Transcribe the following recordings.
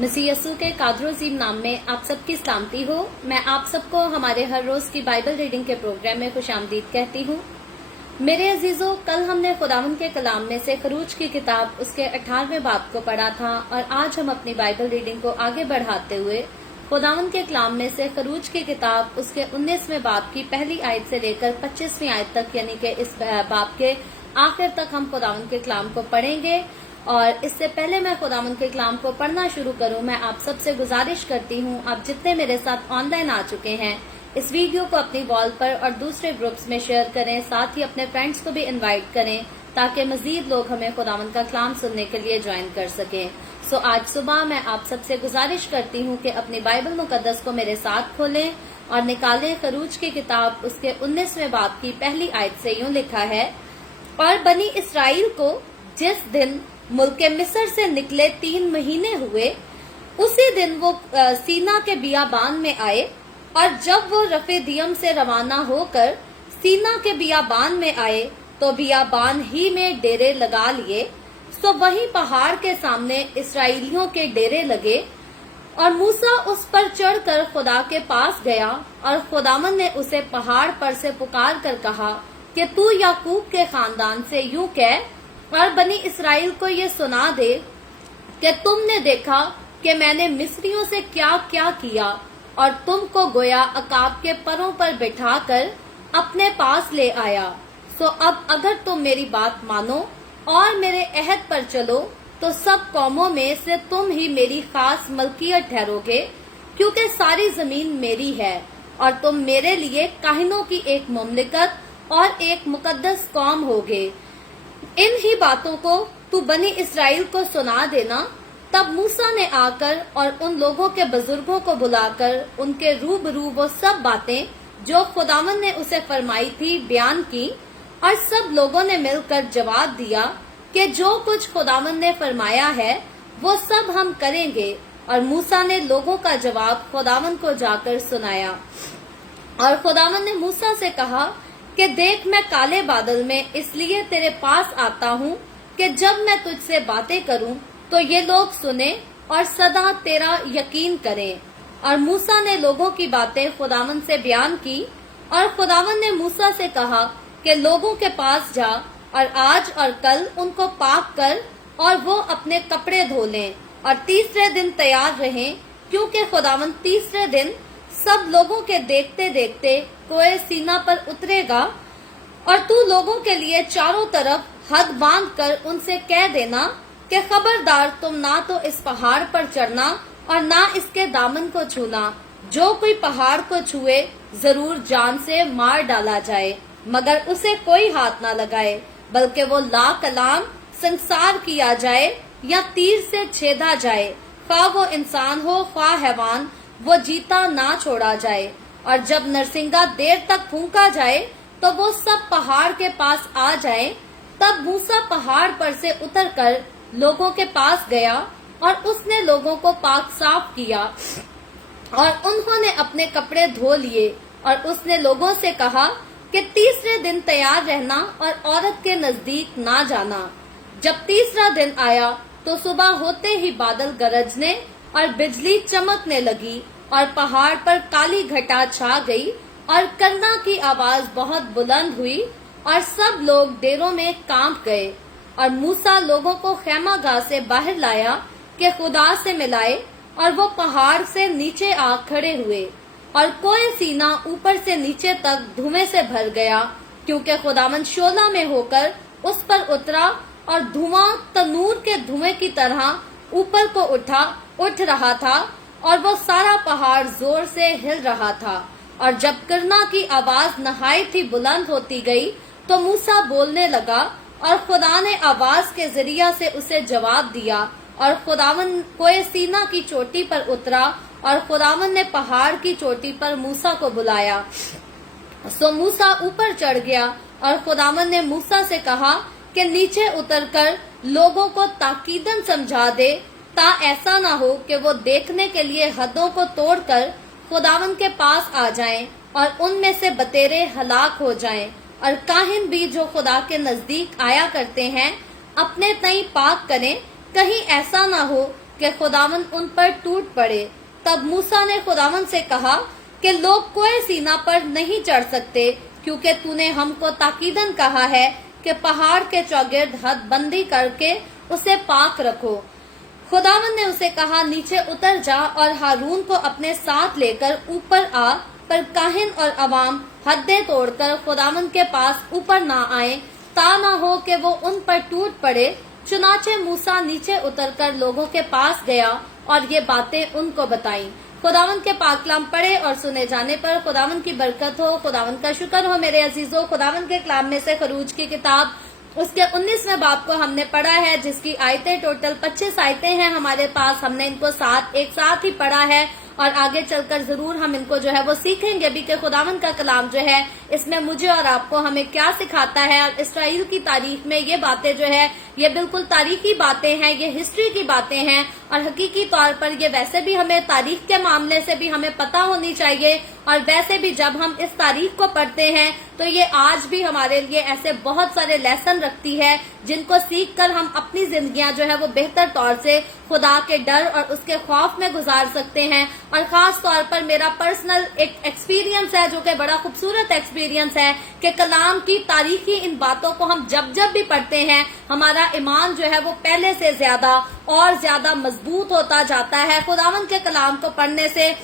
मसीह यसू के कादर अजीम नाम में आप सबकी सलामती हो। मैं आप सबको हमारे हर रोज की बाइबल रीडिंग के प्रोग्राम में खुशामदीद कहती हूँ। मेरे अजीजों, कल हमने खुदावंद के कलाम में से खरूज की किताब उसके 18वें बाब को पढ़ा था और आज हम अपनी बाइबल रीडिंग को आगे बढ़ाते हुए खुदावंद के कलाम में से खरूज की किताब उसके 19वें बाब की पहली आयत से लेकर 25वीं आयत तक, यानी कि इस बाब के आखिर तक हम खुदावंद के कलाम को पढ़ेंगे। और इससे पहले मैं खुदावंद के कलाम को पढ़ना शुरू करूं, मैं आप सबसे गुजारिश करती हूं, आप जितने मेरे साथ ऑनलाइन आ चुके हैं, इस वीडियो को अपनी वॉल पर और दूसरे ग्रुप्स में शेयर करें, साथ ही अपने फ्रेंड्स को भी इनवाइट करें ताकि मजीद लोग हमें खुदावंद का कलाम सुनने के लिए ज्वाइन कर सकें। सो आज सुबह मैं आप सबसे गुजारिश करती हूं कि अपनी बाइबल मुकद्दस को मेरे साथ खोलें और निकालें खरूज की किताब उसके 19वें बाब की पहली आयत से यूं लिखा है, और बनी इसराइल को जिस दिन मुल्क मिस्र से निकले 3 महीने हुए, उसी दिन वो सीना के बियाबान में आए। और जब वो रफेदियम से रवाना होकर सीना के बियाबान में आए तो बियाबान ही में डेरे लगा लिए। सो वहीं पहाड़ के सामने इसराइलियों के डेरे लगे। और मूसा उस पर चढ़कर खुदा के पास गया और खुदावन ने उसे पहाड़ पर से पुकार कर कहा कि तू याकूब के खानदान से यूं कह और बनी इसराइल को ये सुना दे कि तुमने देखा कि मैंने मिस्रियों से क्या क्या किया और तुमको गोया अकाब के परों पर बिठाकर अपने पास ले आया। सो अब अगर तुम मेरी बात मानो और मेरे अहद पर चलो तो सब कौमों में से तुम ही मेरी खास मलकियत ठहरोगे, क्योंकि सारी जमीन मेरी है और तुम मेरे लिए काहिनों की एक मुमलिकत और एक मुकद्दस कौम होगे। इन ही बातों को तू बनी इसराइल को सुना देना। तब मूसा ने आकर और उन लोगों के बुजुर्गों को बुलाकर उनके रूबरू वो सब बातें जो खुदावन ने उसे फरमाई थी बयान की। और सब लोगों ने मिलकर जवाब दिया कि जो कुछ खुदावन ने फरमाया है वो सब हम करेंगे। और मूसा ने लोगों का जवाब खुदावन को जाकर सुनाया। और खुदावन ने मूसा से कहा कि देख, मैं काले बादल में इसलिए तेरे पास आता हूँ कि जब मैं तुझसे बातें करूँ तो ये लोग सुने और सदा तेरा यकीन करें। और मूसा ने लोगों की बातें खुदावन से बयान की। और खुदावन ने मूसा से कहा कि लोगों के पास जा और आज और कल उनको पाक कर और वो अपने कपड़े धो लें और तीसरे दिन तैयार रहें, क्योंकि खुदावन तीसरे दिन सब लोगों के देखते देखते कोए सीना पर उतरेगा। और तू लोगों के लिए चारों तरफ हद बांध कर उनसे कह देना कि खबरदार, तुम ना तो इस पहाड़ पर चढ़ना और ना इसके दामन को छूना। जो कोई पहाड़ को छुए जरूर जान से मार डाला जाए, मगर उसे कोई हाथ ना लगाए, बल्कि वो ला कलाम संसार किया जाए या तीर से छेदा जाए। खा वो इंसान हो खा हैवान, वो जीता ना छोड़ा जाए। और जब नरसिंगा देर तक फूंका जाए तो वो सब पहाड़ के पास आ जाए। तब मूसा पहाड़ पर से उतरकर लोगों के पास गया और उसने लोगों को पाक साफ किया और उन्होंने अपने कपड़े धो लिए। और उसने लोगों से कहा कि तीसरे दिन तैयार रहना और औरत के नजदीक ना जाना। जब तीसरा दिन आया तो सुबह होते ही बादल गरजने और बिजली चमकने लगी और पहाड़ पर काली घटा छा गई और करना की आवाज बहुत बुलंद हुई और सब लोग डेरों में कांप गए। और मूसा लोगों को खैमागाह से बाहर लाया कि खुदा से मिलाए। और वो पहाड़ से नीचे आ खड़े हुए और कोई सीना ऊपर से नीचे तक धुएं से भर गया, क्योंकि खुदावन शोला में होकर उस पर उतरा और धुआं तनूर के धुएं की तरह ऊपर को उठ रहा था और वो सारा पहाड़ जोर से हिल रहा था। और जब करना की आवाज नहायत बुलंद होती गई तो मूसा बोलने लगा और खुदा ने आवाज के जरिया से उसे जवाब दिया। और खुदावन कोए सीना की चोटी पर उतरा और खुदावन ने पहाड़ की चोटी पर मूसा को बुलाया। सो मूसा ऊपर चढ़ गया और खुदावन ने मूसा से कहा कि नीचे उतरकर लोगों को ताकीदन समझा दे, ता ऐसा ना हो कि वो देखने के लिए हदों को तोड़कर खुदावन के पास आ जाएं और उनमें से बतेरे हलाक हो जाएं। और काहिन भी जो खुदा के नजदीक आया करते हैं अपने तई पाक करें, कहीं ऐसा ना हो कि खुदावन उन पर टूट पड़े। तब मूसा ने खुदावन से कहा कि लोग कोई सीना पर नहीं चढ़ सकते, क्योंकि तूने हमको ताकीदन कहा है कि पहाड़ के चौगिर्द हद बंदी करके उसे पाक रखो। खुदावन ने उसे कहा, नीचे उतर जा और हारून को अपने साथ लेकर ऊपर आ, पर काहिन और अवाम हदें तोड़कर खुदावन के पास ऊपर ना आए, ता ना हो कि वो उन पर टूट पड़े। चुनाचे मूसा नीचे उतरकर लोगों के पास गया और ये बातें उनको बताई। खुदावन के पाक कलाम पढ़े और सुने जाने पर खुदावन की बरकत हो। खुदावन का शुक्र हो मेरे अजीजों। खुदावन के कलाम में से खरूज की किताब उसके 19वें बाब को हमने पढ़ा है, जिसकी आयतें टोटल 25 आयतें हैं हमारे पास। हमने इनको एक साथ ही पढ़ा है और आगे चलकर जरूर हम इनको जो है वो सीखेंगे भी कि खुदावन का कलाम जो है इसमें मुझे और आपको हमें क्या सिखाता है। और इसराइल की तारीख में ये बातें जो है ये बिल्कुल तारीखी बातें हैं, ये हिस्ट्री की बातें हैं और हकीकी तौर पर ये वैसे भी हमें तारीख के मामले से भी हमें पता होनी चाहिए। और वैसे भी जब हम इस तारीख को पढ़ते हैं तो ये आज भी हमारे लिए ऐसे बहुत सारे लेसन रखती है जिनको सीख कर हम अपनी जिंदगियां जो है वो बेहतर तौर से खुदा के डर और उसके खौफ में गुजार सकते हैं। और खास तौर पर मेरा पर्सनल एक एक्सपीरियंस है जो कि बड़ा खूबसूरत एक्सपीरियंस है कि कलाम की तारीखी इन बातों को हम जब जब भी पढ़ते हैं हमारा ईमान जो है वो पहले से ज्यादा और ज्यादा मजबूत होता जाता है। खुदावन के कलाम को पढ़ने से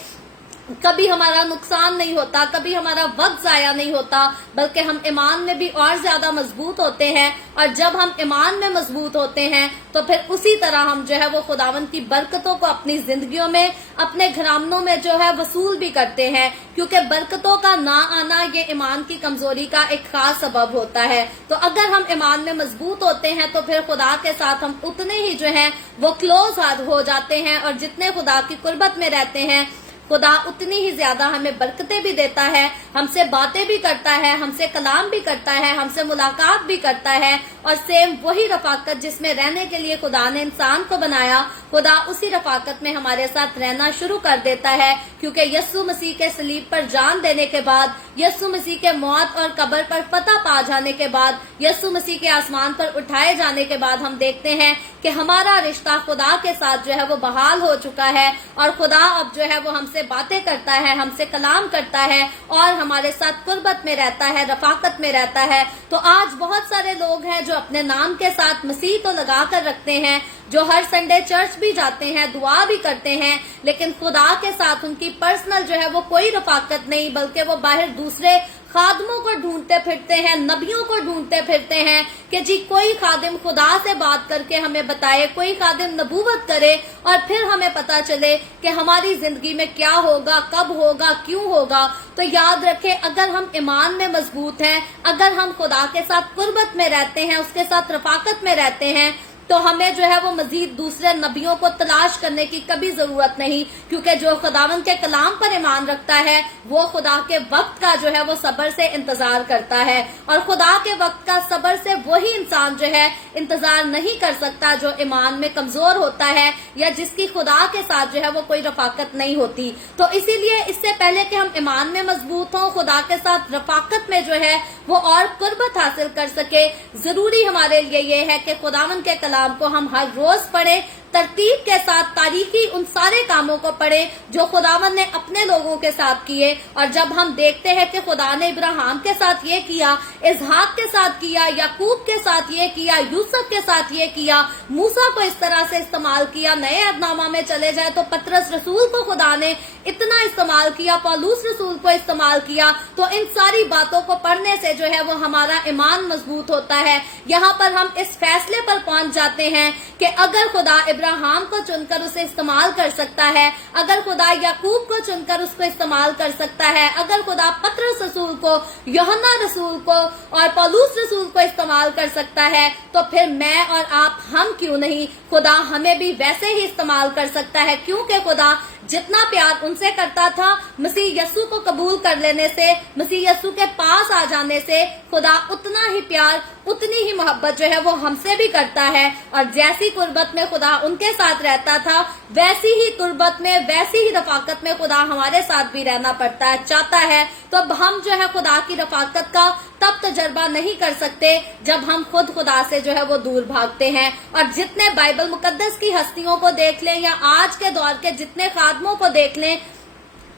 कभी हमारा नुकसान नहीं होता, कभी हमारा वक्त जाया नहीं होता, बल्कि हम ईमान में भी और ज्यादा मजबूत होते हैं। और जब हम ईमान में मजबूत होते हैं तो फिर उसी तरह हम जो है वो खुदावन की बरकतों को अपनी जिंदगियों में, अपने घरानों में जो है वसूल भी करते हैं, क्योंकि बरकतों का ना आना ये ईमान की कमजोरी का एक खास सबब होता है। तो अगर हम ईमान में मजबूत होते हैं तो फिर खुदा के साथ हम उतने ही जो है वो क्लोज हो जाते हैं और जितने खुदा की कुर्बत में रहते हैं खुदा उतनी ही ज्यादा हमें बरकतें भी देता है, हमसे बातें भी करता है, हमसे कलाम भी करता है, हमसे मुलाकात भी करता है। और सेम वही रफाकत जिसमें रहने के लिए खुदा ने इंसान को बनाया, खुदा उसी रफाकत में हमारे साथ रहना शुरू कर देता है। क्योंकि यस्सु मसीह के सलीब पर जान देने के बाद, यस्सु मसीह के मौत और कब्र पर फतह पा जाने के बाद, यस्सु मसीह के आसमान पर उठाए जाने के बाद हम देखते हैं कि हमारा रिश्ता खुदा के साथ जो है वो बहाल हो चुका है और खुदा अब जो है वो हमसे बातें करता है, हमसे कलाम करता है और हमारे साथ कुर्बत में रहता है, रफाकत में रहता है। तो आज बहुत सारे लोग हैं जो अपने नाम के साथ मसीह तो लगा कर रखते हैं, जो हर संडे चर्च भी जाते हैं, दुआ भी करते हैं, लेकिन खुदा के साथ उनकी पर्सनल जो है वो कोई रफाकत नहीं, बल्कि वो बाहर दूसरे खादमों को ढूंढते फिरते हैं, नबियों को ढूंढते फिरते हैं कि जी कोई खादिम खुदा से बात करके हमें बताए, कोई खादिम नबूवत करे और फिर हमें पता चले कि हमारी जिंदगी में क्या होगा, कब होगा, क्यों होगा। तो याद रखें, अगर हम ईमान में मजबूत हैं, अगर हम खुदा के साथ कुर्बत में रहते हैं, उसके साथ रफाकत में रहते हैं, तो हमें जो है वो मजीद दूसरे नबियों को तलाश करने की कभी जरूरत नहीं, क्योंकि जो खुदावन के कलाम पर ईमान रखता है वो खुदा के वक्त का जो है वो सब्र से इंतजार करता है। और खुदा के वक्त का सब्र से वही इंसान जो है इंतजार नहीं कर सकता जो ईमान में कमजोर होता है या जिसकी खुदा के साथ जो है वो कोई रफाकत नहीं होती। तो इसीलिए इससे पहले कि हम ईमान में मजबूत हों, खुदा के साथ रफाकत में जो है वो और कुर्बत हासिल कर सके, जरूरी हमारे लिए ये है कि खुदावन के कलाम को हम हर रोज पढ़ें, तरतीब के साथ तारीखी उन सारे कामों को पढ़े जो खुदावन ने अपने लोगों के साथ किए। और जब हम देखते हैं कि खुदा ने इब्राहिम के साथ ये किया, इसहाक के साथ किया, याकूब के साथ ये किया, यूसुफ के साथ ये किया, मूसा को इस तरह से इस्तेमाल किया, नए अहदनामा में चले जाए तो पतरस रसूल को खुदा ने इतना इस्तेमाल किया, पौलुस रसूल को इस्तेमाल किया। तो इन सारी बातों को पढ़ने से जो है वो हमारा ईमान मजबूत होता है। यहाँ पर हम इस फैसले पर पहुंच जाते हैं कि अगर खुदा इब्राहिम को चुनकर उसे इस्तेमाल कर सकता है, अगर खुदा याकूब को चुनकर उसको इस्तेमाल कर सकता है, अगर खुदा पतरस रसूल को, यूहन्ना रसूल को और पौलुस रसूल को इस्तेमाल कर सकता है, तो फिर मैं और आप हम क्यों नहीं, खुदा हमें भी वैसे ही इस्तेमाल कर सकता है। क्योंकि खुदा जितना प्यार उनसे करता था, मसीह यस्सु को कबूल कर लेने से, मसीह यस्सु के पास आ जाने से खुदा उतना ही प्यार, उतनी ही मोहब्बत जो है वो हमसे भी करता है। और जैसी कुर्बत में खुदा उनके साथ रहता था, वैसी ही कुर्बत में, वैसी ही रफाकत में खुदा हमारे साथ भी रहना पड़ता है, चाहता है। तो अब हम जो है खुदा की रफाकत का तब तजर्बा नहीं कर सकते जब हम खुद खुदा से जो है वो दूर भागते हैं। और जितने बाइबल मुकद्दस की हस्तियों को देख लें या आज के दौर के जितने खादमों को देख लें,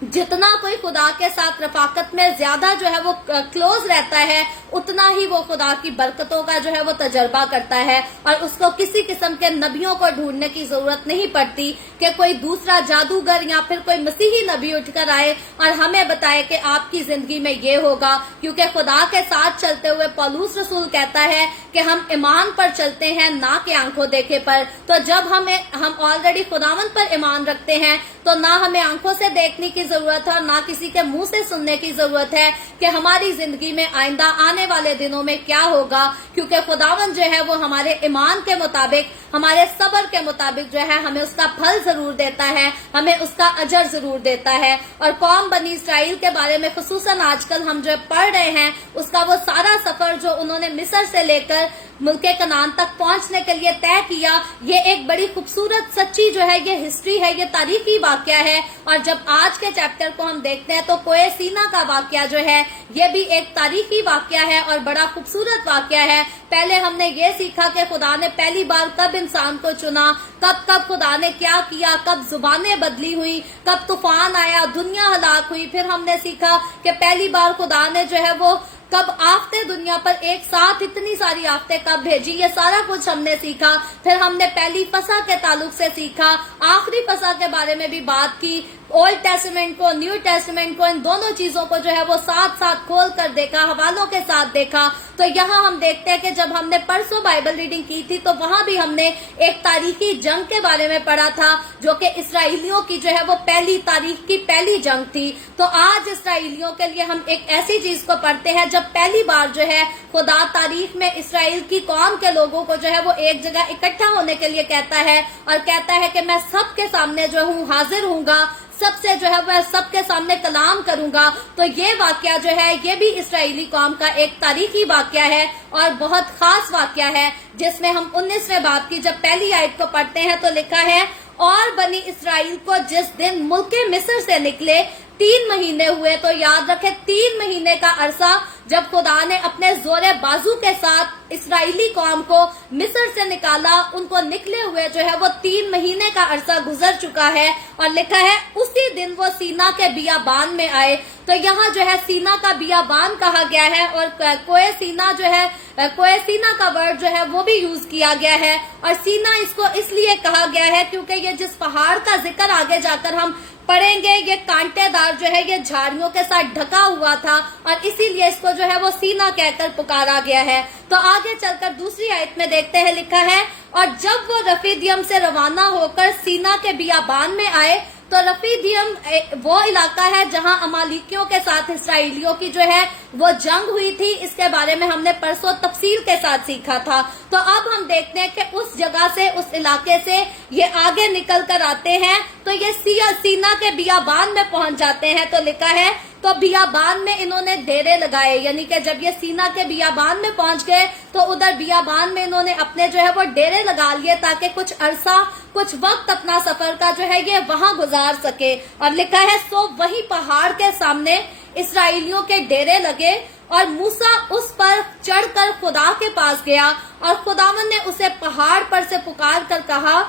जितना कोई खुदा के साथ रफाकत में ज्यादा जो है वो क्लोज रहता है, उतना ही वो खुदा की बरकतों का जो है वो तजर्बा करता है। और उसको किसी किस्म के नबियों को ढूंढने की जरूरत नहीं पड़ती कि कोई दूसरा जादूगर या फिर कोई मसीही नबी उठकर आए और हमें बताए कि आपकी जिंदगी में ये होगा, क्योंकि खुदा के साथ चलते हुए पौलुस रसूल कहता है कि हम ईमान पर चलते हैं, ना कि आंखों देखे पर। तो जब हम ऑलरेडी खुदावंद पर ईमान रखते हैं तो ना हमें आंखों से देखने की जरूरत है और ना किसी के मुंह से सुनने की जरूरत है कि हमारी जिंदगी में आइंदा आने वाले दिनों में क्या होगा, क्योंकि खुदावंद जो है वो हमारे ईमान के मुताबिक, हमारे सब्र के मुताबिक जो है हमें उसका फल जरूर देता है, हमें उसका अजर जरूर देता है। और कौम बनी इसराइल के बारे में खुसूसन आजकल हम जो पढ़ रहे हैं, उसका वो सारा सफर जो उन्होंने मिस्र से लेकर मुल्के कनान तक पहुंचने के लिए तय किया, ये एक बड़ी खूबसूरत सच्ची जो है ये हिस्ट्री है, ये तारीखी वाकया है। और जब आज के चैप्टर को हम देखते हैं तो कोए सीना का वाकया जो है ये भी एक तारीखी वाकया है और बड़ा खूबसूरत वाकया है। पहले हमने ये सीखा कि खुदा ने पहली बार कब इंसान को चुना, कब कब खुदा ने क्या किया, कब जुबानें बदली हुई, कब तूफान आया, दुनिया हलाक हुई। फिर हमने सीखा कि पहली बार खुदा ने जो है वो कब आफतें दुनिया पर एक साथ इतनी सारी आफतें कब भेजी, ये सारा कुछ हमने सीखा। फिर हमने पहली फसह के ताल्लुक से सीखा, आखिरी फसह के बारे में भी बात की, ओल्ड टेस्टामेंट को, न्यू टेस्टामेंट को, इन दोनों चीजों को जो है वो साथ साथ खोल कर देखा, हवालों के साथ देखा। तो यहाँ हम देखते हैं कि जब हमने परसों बाइबल रीडिंग की थी तो वहां भी हमने एक तारीखी जंग के बारे में पढ़ा था, जो कि इसराइलियों की जो है वो पहली तारीख की पहली जंग थी। तो आज इसराइलियों के लिए हम एक ऐसी चीज को पढ़ते हैं जब पहली बार जो है खुदा तारीख में इसराइल की कौम के लोगों को जो है वो एक जगह इकट्ठा होने के लिए कहता है और कहता है कि मैं सबके सामने जो हूँ हाजिर हूँगा, सबसे जो है वह सबके सामने कलाम करूंगा। तो ये वाकया जो है ये भी इसराइली कौम का एक तारीखी वाकया है और बहुत खास वाकया है, जिसमें हम 19वें बाब की जब पहली आयत को पढ़ते हैं तो लिखा है, और बनी इसराइल को जिस दिन मुल्के मिस्र से निकले 3 महीने हुए। तो याद रखें 3 महीने का अरसा जब खुदा ने अपने जोरे बाजू के साथ इसराइली कौम को मिस्र से निकाला, उनको निकले हुए जो है वो 3 महीने का अरसा गुजर चुका है। और लिखा है उसी दिन वो सीना के बियाबान में आए। तो यहाँ जो है सीना का बियाबान कहा गया है और कोए सीना जो है, कोए सीना का वर्ड जो है वो भी यूज किया गया है। और सीना इसको इसलिए कहा गया है क्योंकि ये जिस पहाड़ का जिक्र आगे जाकर हम पढ़ेंगे, ये कांटेदार जो है ये झाड़ियों के साथ ढका हुआ था और इसीलिए इसको जो है वो सीना कहकर पुकारा गया है। तो आगे चलकर दूसरी आयत में देखते हैं, लिखा है, और जब वो रफीदियम से रवाना होकर सीना के बियाबान में आए, तो रफीदियम वो इलाका है जहां अमालिकियों के साथ इसराइलियों की जो है वो जंग हुई थी। इसके बारे में हमने परसों तफसील के साथ सीखा था। तो अब हम देखते हैं कि उस जगह से, उस इलाके से ये आगे निकल कर आते हैं तो ये सीना के बियाबान में पहुंच जाते हैं। तो लिखा है तो बियाबान में इन्होंने डेरे लगाए, यानी कि जब ये सीना के बियाबान में पहुंच गए तो उधर बियाबान में इन्होंने अपने जो है वो डेरे लगा लिए ताकि कुछ अरसा, कुछ वक्त अपना सफर का जो है ये वहां गुजार सके। और लिखा है सो वही पहाड़ के सामने इसराइलियों के डेरे लगे और मूसा उस पर चढ़कर खुदा के पास गया और खुदावन ने उसे पहाड़ पर से पुकार कर कहा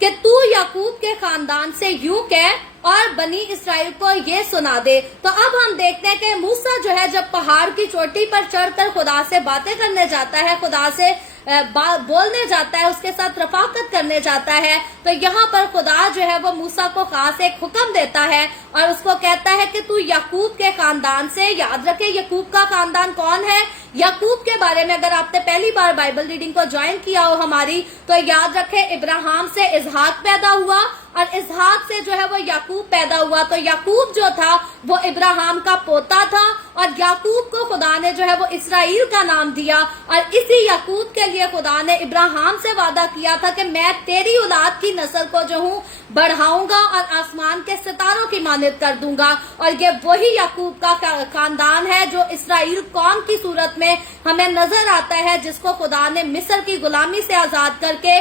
कि तू याकूब के खानदान से यूं कह और बनी इसराइल को ये सुना दे। तो अब हम देखते हैं कि मूसा जो है जब पहाड़ की चोटी पर चढ़कर खुदा से बातें करने जाता है, खुदा से बोलने जाता है, उसके साथ रफाकत करने जाता है, तो यहाँ पर खुदा जो है वो मूसा को खास एक हुक्म देता है और उसको कहता है कि तू याकूब के खानदान से, याद रखे याकूब का खानदान कौन है। याकूब के बारे में अगर आपने पहली बार बाइबल रीडिंग को ज्वाइन किया हो हमारी, तो याद रखे इब्राहिम से इसहाक पैदा हुआ और इसहाक से जो है वो याकूब पैदा हुआ। तो याकूब जो था वो इब्राहिम का पोता था और याकूब को खुदा ने जो है वो इसराइल का नाम दिया। और इसी याकूब के लिए खुदा ने इब्राहिम से वादा किया था कि मैं तेरी औलाद की नस्ल को जो हूँ बढ़ाऊंगा और आसमान के सितारों की मानित कर दूंगा। और ये वही याकूब का खानदान है जो इसराइल कौम की सूरत में हमें नजर आता है, जिसको खुदा ने मिस्र की गुलामी से आजाद करके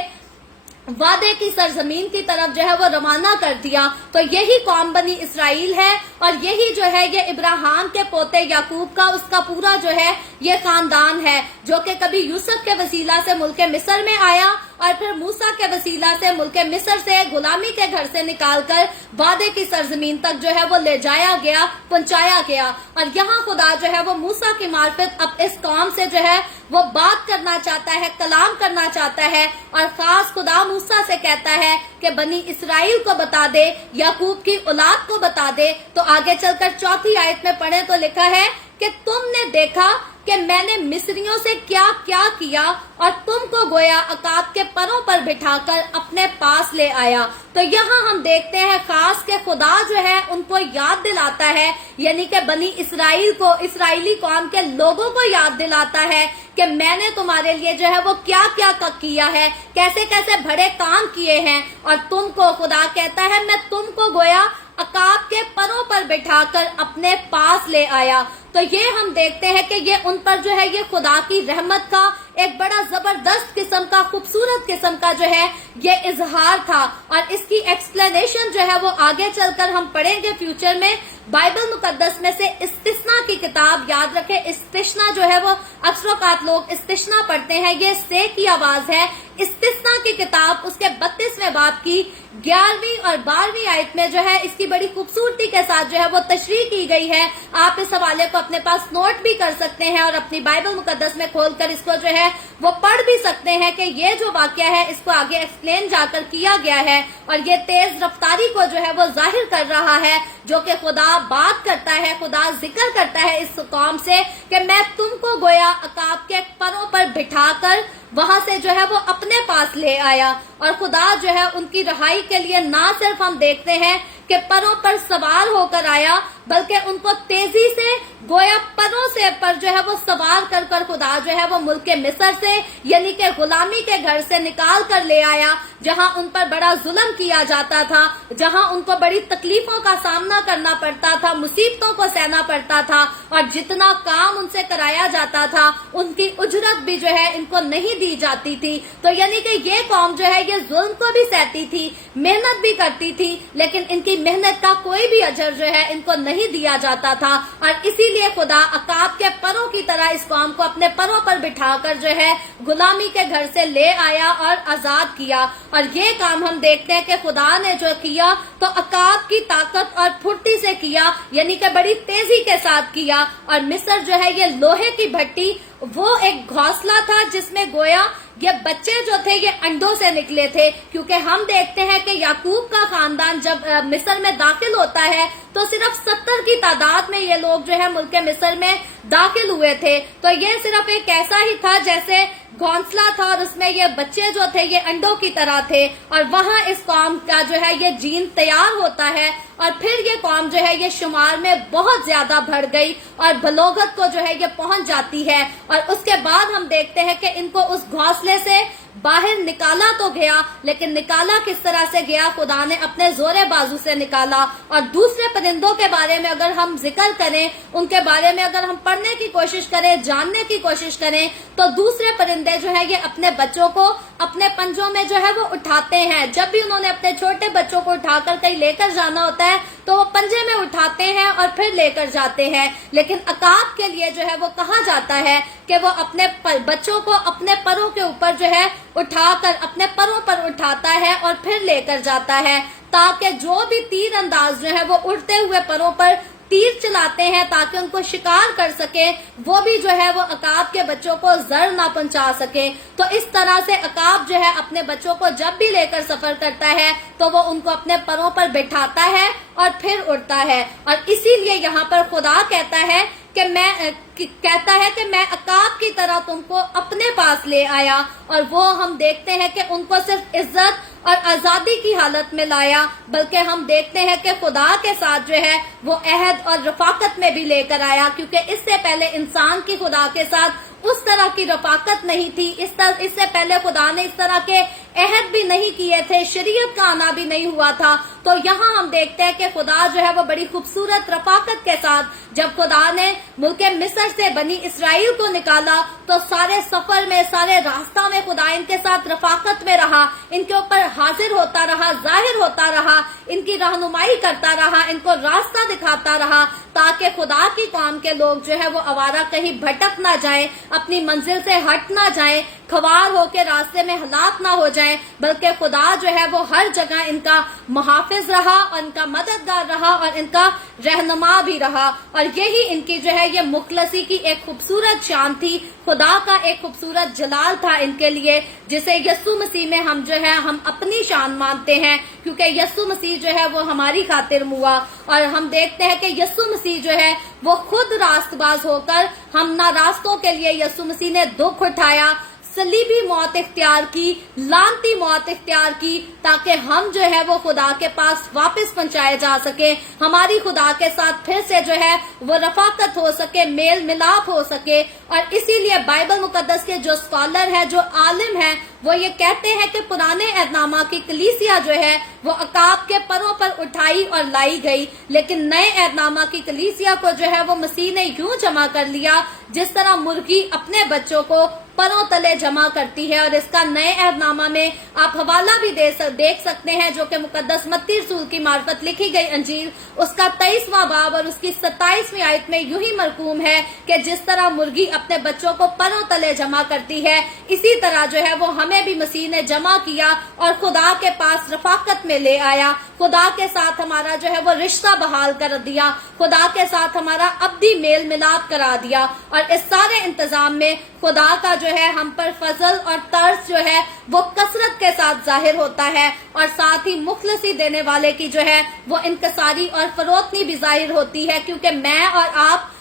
वादे की सरजमीन की तरफ जो है वो रवाना कर दिया। तो यही कौम बनी इसराइल है और यही जो है ये इब्राहिम के पोते याकूब का उसका पूरा जो है ये खानदान है, जो कि कभी यूसुफ के वसीला से मुल्क मिस्र में आया और फिर मूसा के वसीला से मुल्क मिस्र से गुलामी के घर से निकालकर वादे की सरजमीन तक जो है वो ले जाया गया, पहुंचाया गया। और यहाँ खुदा जो है वो मूसा की मार्फत अब इस कौम से जो है वो बात करना चाहता है, कलाम करना चाहता है। और खास खुदा मूसा से कहता है कि बनी इसराइल को बता दे, याकूब की औलाद को बता दे। तो आगे चलकर चौथी आयत में पढ़े तो लिखा है कि तुमने देखा कि मैंने मिस्रियों से क्या क्या किया और तुमको गोया अकाब के परों पर बिठाकर अपने पास ले आया। तो यहाँ हम देखते हैं खास के खुदा जो है उनको याद दिलाता है, यानी कि बनी इसराइल को, इसराइली कौम के लोगों को याद दिलाता है कि मैंने तुम्हारे लिए जो है वो क्या क्या किया है, कैसे कैसे बड़े काम किए हैं। और तुमको खुदा कहता है मैं तुमको गोया अकाब के परों पर बिठाकर अपने पास ले आया। तो ये हम देखते हैं कि ये उन पर जो है ये खुदा की रहमत का एक बड़ा जबरदस्त किस्म का, खूबसूरत किस्म का जो है ये इजहार था। और इसकी एक्सप्लेनेशन जो है वो आगे चलकर हम पढ़ेंगे फ्यूचर में। बाइबल मुकद्दस में से इस्तिस्ना की किताब, याद रखें इस्तिस्ना जो है वो अक्सरोकात लोग इस्तिस्ना पढ़ते हैं, ये से की आवाज है। इस्तिस्ना की किताब उसके 32वें बाब की 11वीं और 12वीं आयत में जो है इसकी बड़ी खूबसूरती के साथ जो है वो तशरीह की गई है। आप इस हवाले को अपने पास नोट भी कर सकते हैं और अपनी बाइबल मुकद्दस में खोलकर इसको जो है वो पढ़ भी सकते हैं कि ये जो वाकया है इसको आगे एक्सप्लेन जाकर किया गया है। और ये तेज रफ्तारी को जो है वो जाहिर कर रहा है, जो कि खुदा बात करता है, खुदा जिक्र करता है इस कौम से कि मैं तुमको गोया अकाब के परों पर बिठाकर वहां से जो है वो अपने पास ले आया। और खुदा जो है उनकी रहाई के लिए ना सिर्फ हम देखते हैं कि परों पर सवार होकर आया, बल्कि उनको तेजी से गोया परों से पर जो है वो सवार कर कर खुदा जो है वो मुल्क मिस्र से, यानी कि गुलामी के घर से निकाल कर ले आया, जहां उन पर बड़ा जुल्म किया जाता था, जहां उनको बड़ी तकलीफों का सामना करना पड़ता था, मुसीबतों को सहना पड़ता था। और जितना काम उनसे कराया जाता था उनकी उजरत भी जो है इनको नहीं दी जाती थी। तो यानी कि ये कौम जो है ये जुल्म को भी सहती थी, मेहनत भी करती थी, लेकिन इनकी मेहनत का कोई भी अजर जो है इनको नहीं दिया जाता था। और इसीलिए खुदा अकाब के परों की तरह इस कौम को अपने परों पर बिठाकर जो है गुलामी के घर से ले आया और आजाद किया। और ये काम हम देखते हैं कि खुदा ने जो किया तो अकाब की ताकत और फुर्ती से किया, यानी कि बड़ी तेजी के साथ किया। और मिस्र जो है ये लोहे की भट्टी, वो एक घोंसला था जिसमें गोया ये बच्चे जो थे ये अंडों से निकले थे। क्योंकि हम देखते हैं कि याकूब का खानदान जब मिस्र में दाखिल होता है तो सिर्फ 70 की तादाद में ये लोग जो है मुल्क मिस्र में दाखिल हुए थे। तो ये सिर्फ एक ऐसा ही था जैसे घोंसला था और उसमें ये बच्चे जो थे ये अंडों की तरह थे। और वहां इस कौम का जो है ये जीन तैयार होता है और फिर ये कौम जो है ये शुमार में बहुत ज्यादा बढ़ गई और बलोगत को जो है ये पहुंच जाती है। और उसके बाद हम देखते हैं कि इनको उस घोंसले से बाहर निकाला तो गया, लेकिन निकाला किस तरह से गया? खुदा ने अपने जोरे बाजू से निकाला। और दूसरे परिंदों के बारे में अगर हम जिक्र करें, उनके बारे में अगर हम पढ़ने की कोशिश करें, जानने की कोशिश करें, तो दूसरे परिंदे जो है ये अपने बच्चों को अपने पंजों में जो है वो उठाते हैं। जब भी उन्होंने अपने छोटे बच्चों को उठाकर कहीं लेकर जाना होता है तो वो पंजे में उठाते हैं और फिर लेकर जाते हैं। लेकिन अकाब के लिए जो है वो कहा जाता है कि वो अपने बच्चों को अपने परों के ऊपर जो है उठाकर अपने परों पर उठाता है और फिर लेकर जाता है, ताकि जो भी तीर अंदाज जो है वो उड़ते हुए परों पर तीर चलाते हैं ताकि उनको शिकार कर सके, वो भी जो है वो अकाब के बच्चों को जर ना पहुंचा सके। तो इस तरह से अकाब जो है अपने बच्चों को जब भी लेकर सफर करता है तो वो उनको अपने परों पर बिठाता है और फिर उड़ता है। और इसीलिए यहाँ पर खुदा कहता है कि मैं अकाब की तरह तुमको अपने पास ले आया। और वो हम देखते हैं कि उनको सिर्फ इज्जत और आजादी की हालत में लाया, बल्कि हम देखते हैं कि खुदा के साथ जो है वो अहद और रफाकत में भी लेकर आया। क्योंकि इससे पहले इंसान की खुदा के साथ उस तरह की रफाकत नहीं थी। इससे पहले खुदा ने इस तरह के अहद भी नहीं किए थे, शरीयत का आना भी नहीं हुआ था। तो यहाँ हम देखते हैं कि खुदा जो है वो बड़ी खूबसूरत रफाकत के साथ जब खुदा ने मुल्क मिस्र से बनी इसराइल को निकाला तो सारे सफर में, सारे रास्ता में खुदा इनके साथ रफाकत में रहा, इनके ऊपर हाजिर होता रहा, जाहिर होता रहा, इनकी रहनुमाई करता रहा, इनको रास्ता दिखाता रहा, ताकि खुदा की कौम के लोग जो है वो आवारा कहीं भटक ना जाए, अपनी मंजिल से हट ना जाए, खवार होकर रास्ते में हलाक ना हो जाए, बल्कि खुदा जो है वो हर जगह इनका मुहाफिज रहा और इनका मददगार रहा और इनका रहनुमा भी रहा। और यही इनकी जो है ये मुखलसी की एक खूबसूरत शान थी, खुदा का एक खूबसूरत जलाल था इनके लिए, जिसे यस्सु मसीह में हम जो है हम अपनी शान मानते हैं, क्योंकि यस्सु मसीह जो है वो हमारी खातिर हुआ। और हम देखते हैं कि यस्सु मसीह जो है वो खुद रास्तबाज होकर हम ना रास्तों के लिए यस्सु मसीह ने दुख उठाया, सलीबी मौत इख्तियार की, लानती मौत इख्तियार की, ताकि हम जो है वो खुदा के पास वापस पहुंचाए जा सके, हमारी खुदा के साथ फिर से जो है वो रफाकत हो सके, मेल मिलाप हो सके। और इसीलिए बाइबल मुकद्दस के जो स्कॉलर है, जो आलिम है, वो ये कहते हैं कि पुराने एहदनामा की कलीसिया जो है वो अकाब के परों पर उठाई और लाई गई, लेकिन नए एहदनामा की कलीसिया को जो है वो मसीह ने यूं जमा कर लिया जिस तरह मुर्गी अपने बच्चों को परों तले जमा करती है। और इसका नए एहदनामा में आप हवाला भी देख सकते हैं, जो कि मुकद्दस मत्ती रसूल की मार्फत लिखी गई अंजील, उसका 23वां बाब और उसकी 27वीं आयत में यूं ही मरकूम है कि जिस तरह मुर्गी अपने बच्चों को परों तले जमा करती है, इसी तरह जो है वो हमें भी मसीह ने जमा किया और खुदा के पास रफाकत में ले आया, खुदा के साथ हमारा जो है वो रिश्ता बहाल कर दिया, खुदा के साथ हमारा अब्दी मेल मिलाप करा दिया। और इस सारे इंतजाम में खुदा का जो है हम पर फजल और तर्स जो है वो कसरत के साथ जाहिर होता है, और साथ ही मुखलसी देने वाले की जो है वो इनकसारी और फरोतनी भी जाहिर होती है। क्योंकि मैं और आप,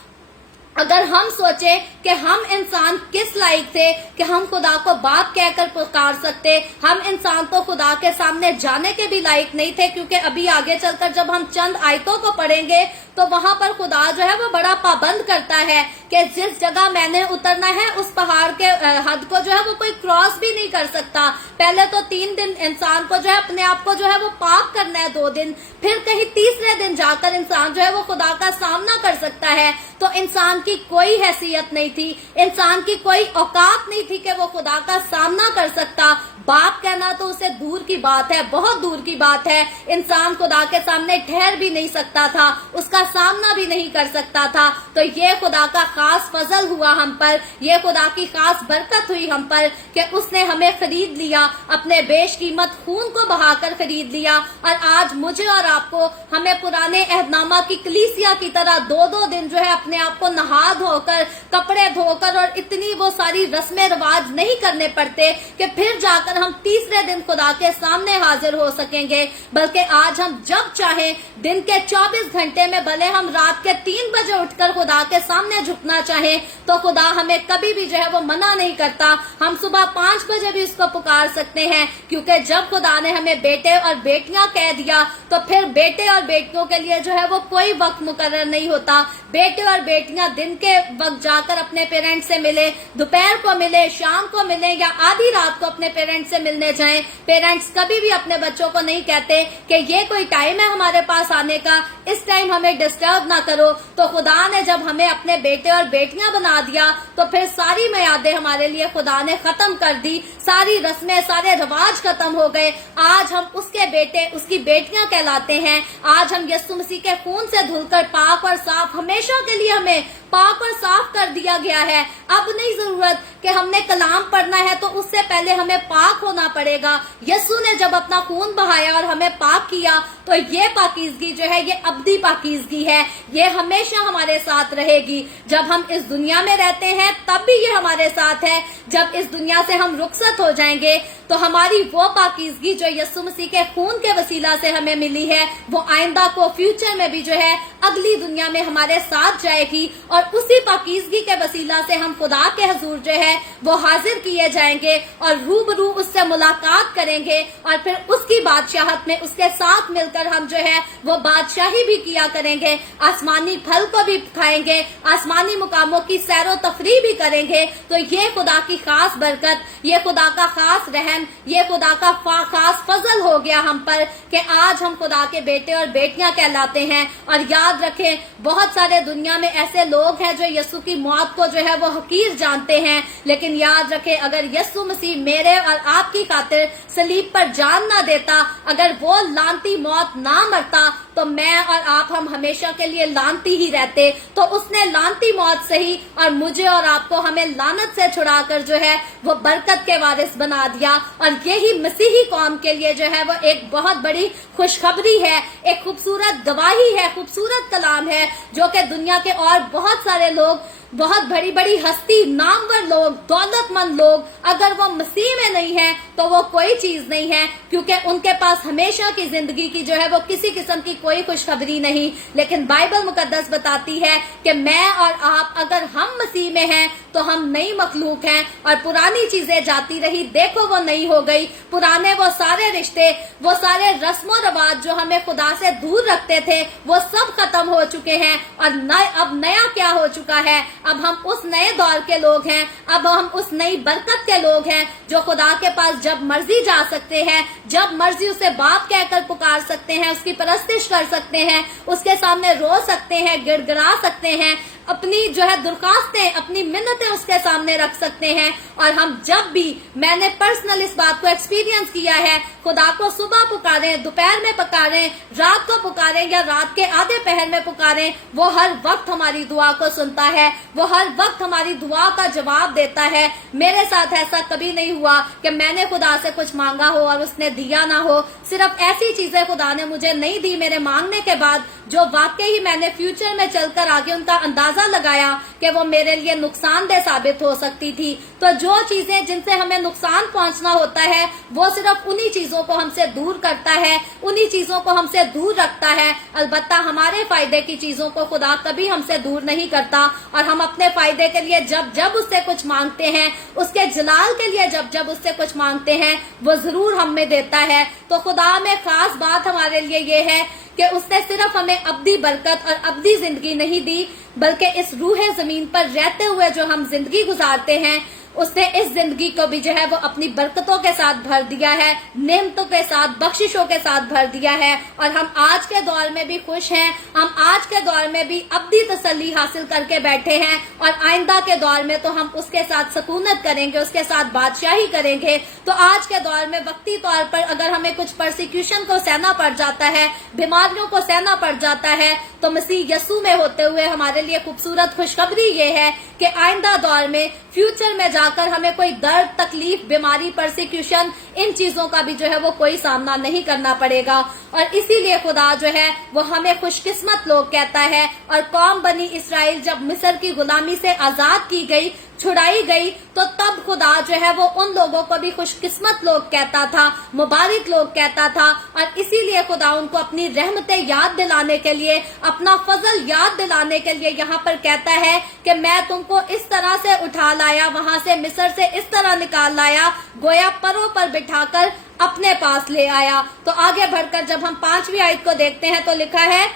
अगर हम सोचे कि हम इंसान किस लायक थे कि हम खुदा को बाप कहकर पुकार सकते, हम इंसान तो खुदा के सामने जाने के भी लायक नहीं थे, क्योंकि अभी आगे चलकर जब हम चंद आयतों को पढ़ेंगे तो वहां पर खुदा जो है वो बड़ा पाबंद करता है कि जिस जगह मैंने उतरना है उस पहाड़ के हद को जो है वो कोई क्रॉस भी नहीं कर सकता। पहले तो 3 दिन इंसान को जो है अपने आप को जो है वो पाक करना है, 2 दिन, फिर कहीं तीसरे दिन जाकर इंसान जो है वो खुदा का सामना कर सकता है। तो इंसान की कोई हैसियत नहीं थी, इंसान की कोई औकात नहीं थी कि वो खुदा का सामना कर सकता। बाप कहना तो उसे दूर की बात है, बहुत दूर की बात है। इंसान खुदा के सामने ठहर भी नहीं सकता था, उसका सामना भी नहीं कर सकता था। तो ये खुदा का खास फजल हुआ हम पर, ये खुदा की खास बरकत हुई हम पर कि उसने हमें खरीद लिया, अपने बेशकीमत खून को बहाकर खरीद लिया। और आज मुझे और आपको, हमें पुराने एहदनामा की कलीसिया की तरह 2-2 दिन जो है अपने आप को नहा धोकर, कपड़े धोकर और इतनी वो सारी रस्में रिवाज नहीं करने पड़ते कि फिर जाकर हम तीसरे दिन खुदा के सामने हाजिर हो सकेंगे। बल्कि आज हम जब चाहे दिन के 24 घंटे में, भले हम रात के 3 बजे उठकर खुदा के सामने झुकना चाहें तो खुदा हमें कभी भी जो है वो मना नहीं करता। हम सुबह 5 बजे भी उसको पुकार सकते हैं, क्योंकि जब खुदा ने हमें बेटे और बेटियां कह दिया तो फिर बेटे और बेटियों के लिए जो है वो कोई वक्त मुकर्रर नहीं होता। बेटे और बेटियां दिन के वक्त जाकर अपने पेरेंट्स से मिले, दोपहर को मिले, शाम को मिले या आधी रात को अपने पेरेंट्स से मिलने जाएं। पेरेंट्स कभी भी अपने बच्चों को नहीं कहते कि ये कोई टाइम है हमारे पास आने का, इस टाइम हमें डिस्टर्ब ना करो। तो खुदा ने जब हमें अपने बेटे और बेटियां बना दिया तो फिर सारी मर्यादें हमारे लिए खुदा ने खत्म कर दी, सारी रस्में, सारे रिवाज खत्म हो गए। आज हम उसके बेटे, उसकी बेटियां कहलाते हैं। आज हम यीशु मसीह के खून से धुलकर पाक और साफ, हमेशा के लिए हमें पाक और साफ कर दिया गया है। अब नहीं जरूरत कि हमने कलाम पढ़ना है तो उससे पहले हमें पाक होना पड़ेगा। यीशु ने जब अपना खून बहाया और हमें पाक किया तो ये पाकीज़गी जो है ये अब्दी पाकीज़गी है, ये हमेशा हमारे साथ रहेगी। जब हम इस दुनिया में रहते हैं तब भी ये हमारे साथ है, जब इस दुनिया से हम रुखसत हो जाएंगे तो हमारी वो पाकीज़गी जो यीशु मसीह के खून के वसीला से हमें मिली है वो आइंदा को, फ्यूचर में भी जो है अगली दुनिया में हमारे साथ जाएगी। और उसी पाकीज़गी के वसीला से हम खुदा के हजूर जो है वो हाजिर किए जाएंगे और रूबरू उससे मुलाकात करेंगे और फिर उसकी बादशाहत में उसके साथ मिलकर हम जो है वो बादशाही भी किया करेंगे, आसमानी फल को भी खाएंगे, आसमानी मुकामों की सैरो तफरीह भी करेंगे। तो ये खुदा की खास बरकत, ये खुदा का खास रहम, ये खुदा का खास फजल हो गया हम पर कि आज हम खुदा के बेटे और बेटियां कहलाते हैं। और याद रखें, बहुत सारे दुनिया में ऐसे लोग हैं जो यीशु की मौत को जो है वो हकीर जानते हैं, लेकिन याद रखें, अगर यीशु मसीह मेरे और आपकी खातिर सलीब पर जान ना देता, अगर वो लानती मौत ना मरता, तो मैं और आप हम हमेशा के लिए लानती ही रहते। तो उसने लानती मौत सही और मुझे और आपको हमें लानत से छुड़ाकर जो है वो बरकत के वारिस बना दिया। और यही मसीही कौम के लिए जो है वो एक बहुत बड़ी खुशखबरी है, एक खूबसूरत गवाही है, खूबसूरत कलाम है, जो कि दुनिया के और बहुत सारे लोग, बहुत बड़ी बड़ी हस्ती, नामवर लोग, दौलतमंद लोग, अगर वो मसीह में नहीं है तो वो कोई चीज नहीं है, क्योंकि उनके पास हमेशा की जिंदगी की जो है वो किसी किस्म की कोई खुशखबरी नहीं। लेकिन बाइबल मुकद्दस बताती है कि मैं और आप अगर हम मसीह में हैं तो हम नई मखलूक हैं और पुरानी चीजें जाती रही, देखो वो नई हो गई। पुराने वो सारे रिश्ते, वो सारे रस्मों रवाज जो हमें खुदा से दूर रखते थे, वो सब खत्म हो चुके हैं। और अब नया क्या हो चुका है? अब हम उस नए दौर के लोग हैं, अब हम उस नई बरकत के लोग हैं जो खुदा के पास जब मर्जी जा सकते हैं, जब मर्जी उसे बाप कहकर पुकार सकते हैं, उसकी परस्तिश कर सकते हैं, उसके सामने रो सकते हैं, गिड़गिड़ा सकते हैं, अपनी जो है दरखास्तें, अपनी मिन्नतें उसके सामने रख सकते हैं। और हम जब भी, मैंने पर्सनल इस बात को एक्सपीरियंस किया है, खुदा को सुबह पुकारें, दोपहर में पुकारें, रात को पुकारें या रात के आधे पहर में पुकारें, वो हर वक्त हमारी दुआ को सुनता है, वो हर वक्त हमारी दुआ का जवाब देता है। मेरे साथ ऐसा कभी नहीं हुआ कि मैंने खुदा से कुछ मांगा हो और उसने दिया ना हो। सिर्फ ऐसी चीजें खुदा ने मुझे नहीं दी मेरे मांगने के बाद जो वाकई ही मैंने फ्यूचर में चलकर आगे उनका अंदाजा लगाया कि वो मेरे लिए नुकसानदेह साबित हो सकती थी। तो जो चीजें जिनसे हमें नुकसान पहुंचना होता है, वो सिर्फ उन्हीं चीजों को हमसे दूर करता है, उन्हीं चीजों को हमसे दूर रखता है। अलबत्ता हमारे फायदे की चीजों को खुदा कभी हमसे दूर नहीं करता। और हम अपने फायदे के लिए जब जब उससे कुछ मांगते हैं, उसके जलाल के लिए जब जब उससे कुछ मांगते हैं, वो जरूर हमें देता है। तो खुदा में खास बात हमारे लिए ये है कि उसने सिर्फ हमें अब्दी बरकत और अब्दी जिंदगी नहीं दी, बल्कि इस रूहे जमीन पर रहते हुए जो हम जिंदगी गुजारते हैं, उसने इस जिंदगी को भी जो है वो अपनी बरकतों के साथ भर दिया है, नेमतों के साथ, बख्शिशों के साथ भर दिया है। और हम आज के दौर में भी खुश हैं, हम आज के दौर में भी अब्दी तसल्ली हासिल करके बैठे हैं, और आइंदा के दौर में तो हम उसके साथ सकूनत करेंगे, उसके साथ बादशाही करेंगे। तो आज के दौर में वक्ती तौर पर अगर हमें कुछ परसिक्यूशन को सहना पड़ जाता है, बीमारियों को सहना पड़ जाता है, तो मसीह यस्सू में होते हुए हमारे लिए खूबसूरत खुशखबरी ये है कि आइंदा दौर में, फ्यूचर में जाकर हमें कोई दर्द, तकलीफ, बीमारी, परसिक्यूशन, इन चीजों का भी जो है वो कोई सामना नहीं करना पड़ेगा। और इसीलिए खुदा जो है वो हमें खुशकिस्मत लोग कहता है। और कौम बनी इसराइल जब मिस्र की गुलामी से आजाद की गई, छुड़ाई गई, तो तब खुदा जो है वो उन लोगों को भी खुशकिस्मत लोग कहता था, मुबारक लोग कहता था। और इसीलिए खुदा उनको अपनी रहमतें याद दिलाने के लिए, अपना फजल याद दिलाने के लिए यहाँ पर कहता है कि मैं तुमको इस तरह से उठा लाया, वहां से मिस्र से इस तरह निकाल लाया, गोया परों पर बिठाकर अपने पास ले आया। तो आगे बढ़कर जब हम 5वीं आयत को देखते हैं तो लिखा है,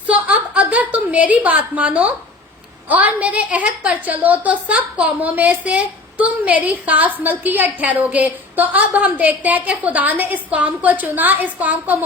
सो अब अगर तुम मेरी बात मानो और मेरे अहद पर चलो तो सब कौमों में से तुम मेरी खास मलकियत ठहरोगे। तो अब हम देखते हैं कि खुदा ने इस कौम को चुना, इस कौम को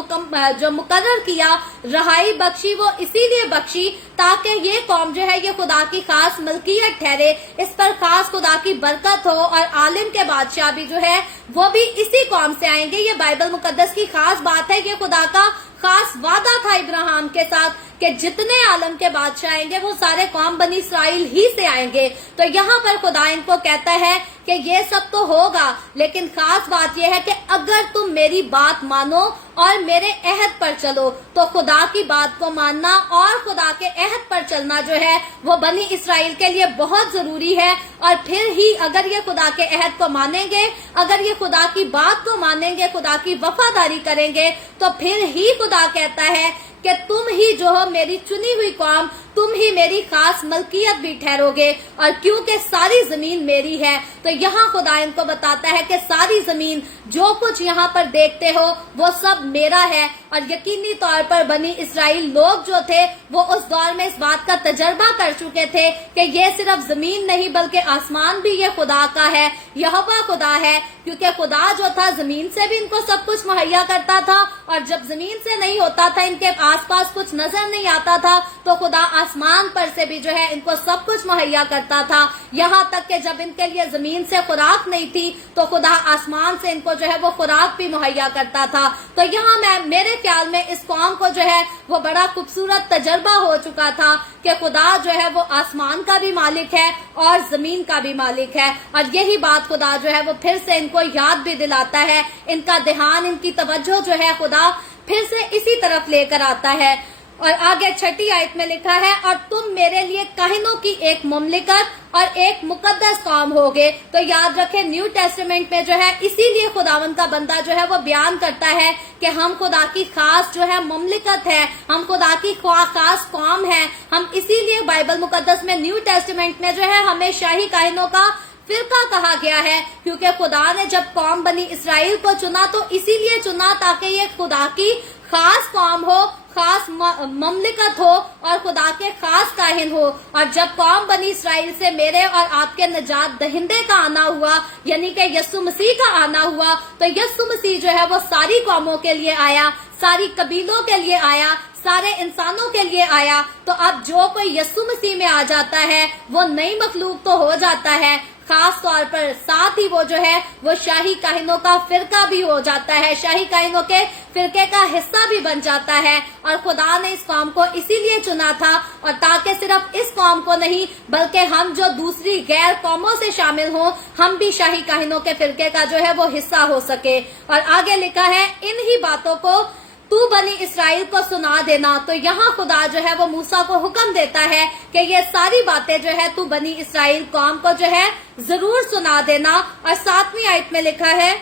जो मुकर्रर किया, रहाई बख्शी, वो इसीलिए बख्शी ताकि ये कौम जो है ये खुदा की खास मलकियत ठहरे, इस पर खास खुदा की बरकत हो। और आलिम के बादशाह भी जो है वो भी इसी कौम से आएंगे। ये बाइबल मुकद्दस की खास बात है, ये खुदा का खास वादा था इब्राहिम के साथ कि जितने आलम के बादशाह आएंगे वो सारे कौम बनी इसराइल ही से आएंगे। तो यहाँ पर खुदा इनको कहता है कि ये सब तो होगा, लेकिन खास बात यह है कि अगर तुम मेरी बात मानो और मेरे अहद पर चलो। तो खुदा की बात को मानना और खुदा के अहद पर चलना जो है वो बनी इसराइल के लिए बहुत जरूरी है। और फिर ही अगर ये खुदा के अहद को मानेंगे, अगर ये खुदा की बात को मानेंगे, खुदा की वफादारी करेंगे, तो फिर ही खुदा कहता है कि तुम ही जो हो मेरी चुनी हुई कौम, तुम ही मेरी खास मलकियत भी ठहरोगे, और क्योंकि सारी जमीन मेरी है। तो यहाँ खुदा इनको बताता है कि सारी जमीन, जो कुछ यहाँ पर देखते हो वो सब मेरा है। और यकीनी तौर पर बनी इसराइल लोग जो थे वो उस दौर में इस बात का तजर्बा कर चुके थे कि ये सिर्फ जमीन नहीं बल्कि आसमान भी ये खुदा का है, यहोवा खुदा है। क्योंकि खुदा जो था जमीन से भी इनको सब कुछ मुहैया करता था, और जब जमीन से नहीं होता था, इनके आसपास कुछ नजर नहीं आता था, तो खुदा आसमान पर से भी जो है इनको सब कुछ मुहैया करता था। यहाँ तक कि जब इनके लिए जमीन से खुराक नहीं थी तो खुदा आसमान से इनको जो है वो खुराक भी मुहैया करता था। तो यहाँ मेरे ख्याल में इस कौम को जो है वो बड़ा खूबसूरत तजर्बा हो चुका था कि खुदा जो है वो आसमान का भी मालिक है और जमीन का भी मालिक है। और यही बात खुदा जो है वो फिर से इनको याद भी दिलाता है, इनका ध्यान, इनकी तवज्जो जो है खुदा फिर से इसी तरफ लेकर आता है। और आगे 6 आयत में लिखा है, और तुम मेरे लिए काहिनों की एक मुमलिकत और एक मुकद्दस कौम होगे। तो याद रखें, न्यू टेस्टामेंट में जो है इसीलिए खुदावन का बंदा जो है वो बयान करता है कि हम खुदा की खास जो है मुमलिकत है, हम खुदा की खास कौम है। हम इसीलिए बाइबल मुकद्दस में न्यू टेस्टामेंट में जो है हमें शाही काहिनों का फिरका कहा गया है, क्योंकि खुदा ने जब कौम बनी इसराइल को चुना तो इसीलिए चुना ताकि ये खुदा की खास कौम हो, खास ममलिकत हो और खुदा के खास काहिन हो। और जब कौम बनी इसराइल से मेरे और आपके निजात दहिंदे का आना हुआ, यानी कि यीशु मसीह का आना हुआ, तो यीशु मसीह जो है वो सारी कौमों के लिए आया, सारी कबीलों के लिए आया, सारे इंसानों के लिए आया। तो अब जो कोई यीशु मसीह में आ जाता है वो नई मखलूक तो हो जाता है, खास तौर पर साथ ही वो जो है वो शाही काहिनों का फिरका भी हो जाता है, शाही काहिनों के फिरके का हिस्सा भी बन जाता है। और खुदा ने इस कौम को इसीलिए चुना था, और ताकि सिर्फ इस कौम को नहीं बल्कि हम जो दूसरी गैर कौमों से शामिल हों, हम भी शाही काहिनों के फिरके का जो है वो हिस्सा हो सके। और आगे लिखा है, इन्हीं बातों को तू बनी इसराइल को सुना देना। तो यहाँ खुदा जो है वो मूसा को हुक्म देता है कि ये सारी बातें जो है तू बनी इसराइल कौम को जो है जरूर सुना देना। और 7वीं आयत में लिखा है,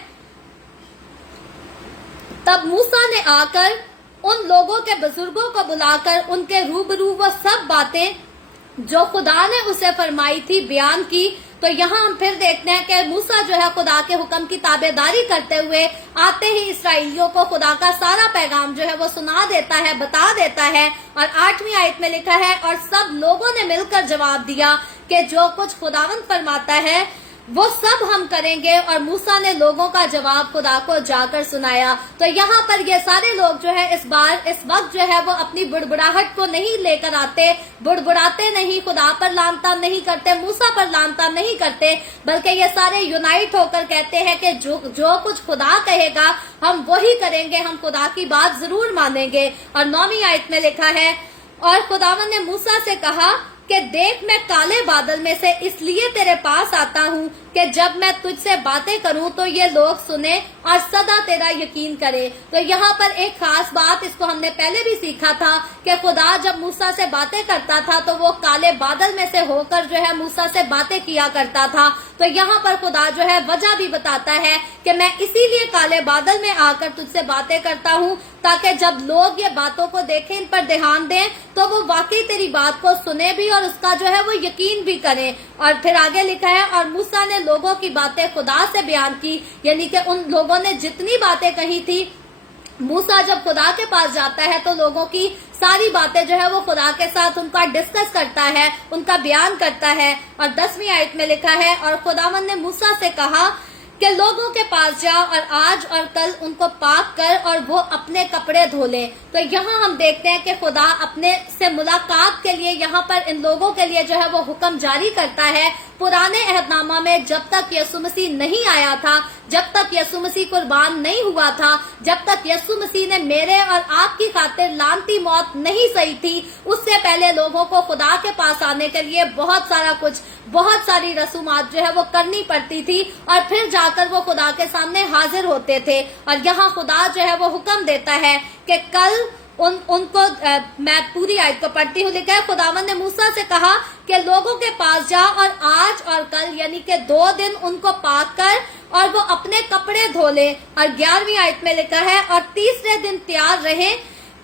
तब मूसा ने आकर उन लोगों के बुजुर्गों को बुलाकर उनके रूबरू वो सब बातें जो खुदा ने उसे फरमाई थी बयान की। तो यहाँ हम फिर देखते हैं कि मूसा जो है खुदा के हुक्म की ताबेदारी करते हुए आते ही इसराइलियों को खुदा का सारा पैगाम जो है वो सुना देता है, बता देता है। और 8वीं आयत में लिखा है, और सब लोगों ने मिलकर जवाब दिया कि जो कुछ खुदावंद फरमाता है वो सब हम करेंगे। और मूसा ने लोगों का जवाब खुदा को जाकर सुनाया। तो यहाँ पर ये सारे लोग जो है इस वक्त जो है वो अपनी बुड़बुड़ाहट को नहीं लेकर आते, बुड़बुड़ाते नहीं, खुदा पर लानतान नहीं करते, मूसा पर लानतान नहीं करते, बल्कि ये सारे यूनाइट होकर कहते हैं कि जो कुछ खुदा कहेगा हम वही करेंगे, हम खुदा की बात जरूर मानेंगे। और 9वीं आयत में लिखा है, और खुदावन ने मूसा से कहा कि देख, मैं काले बादल में से इसलिए तेरे पास आता हूँ कि जब मैं तुझसे बातें करूँ तो ये लोग सुने और सदा तेरा यकीन करे। तो यहाँ पर एक खास बात, इसको हमने पहले भी सीखा था कि खुदा जब मूसा से बातें करता था तो वो काले बादल में से होकर जो है मूसा से बातें किया करता था। तो यहाँ पर खुदा जो है वजह भी बताता है कि मैं इसीलिए काले बादल में आकर तुझसे बातें करता हूँ, ताकि जब लोग ये बातों को देखें, इन पर ध्यान दें, तो वो वाकई तेरी बात को सुने भी और उसका जो है वो यकीन भी करें। और फिर आगे लिखा है, और मूसा ने लोगों की बातें खुदा से बयान की, यानी कि उन लोगों ने जितनी बातें कही थी, मूसा जब खुदा के पास जाता है तो लोगों की सारी बातें जो है वो खुदा के साथ उनका डिस्कस करता है, उनका बयान करता है। और 10वीं आयत में लिखा है, और खुदावन ने मूसा से कहा कि लोगों के पास जा और आज और कल उनको पाक कर और वो अपने कपड़े धो लें। तो यहाँ हम देखते हैं कि खुदा अपने से मुलाकात के लिए यहाँ पर इन लोगों के लिए जो है वो हुक्म जारी करता है। पुराने अहदनामा में जब तक यीशु मसीह नहीं आया था, जब तक यीशु मसीह कुर्बान नहीं हुआ था, जब तक यीशु मसीह ने मेरे और आपकी खातिर लानती मौत नहीं सही थी, उससे पहले लोगों को खुदा के पास आने के लिए बहुत सारी रसूमात जो है वो करनी पड़ती थी और फिर जाकर वो खुदा के सामने हाजिर होते थे। और यहाँ खुदा जो है वो हुक्म देता है कि कल उनको मैं पूरी आयत को पढ़ती हूँ। लिखा है, खुदावन ने मूसा से कहा कि लोगों के पास जा और आज और कल यानी कि 2 दिन उनको पाक कर और वो अपने कपड़े धो ले। और 11वीं आयत में लिखा है, और तीसरे दिन तैयार रहे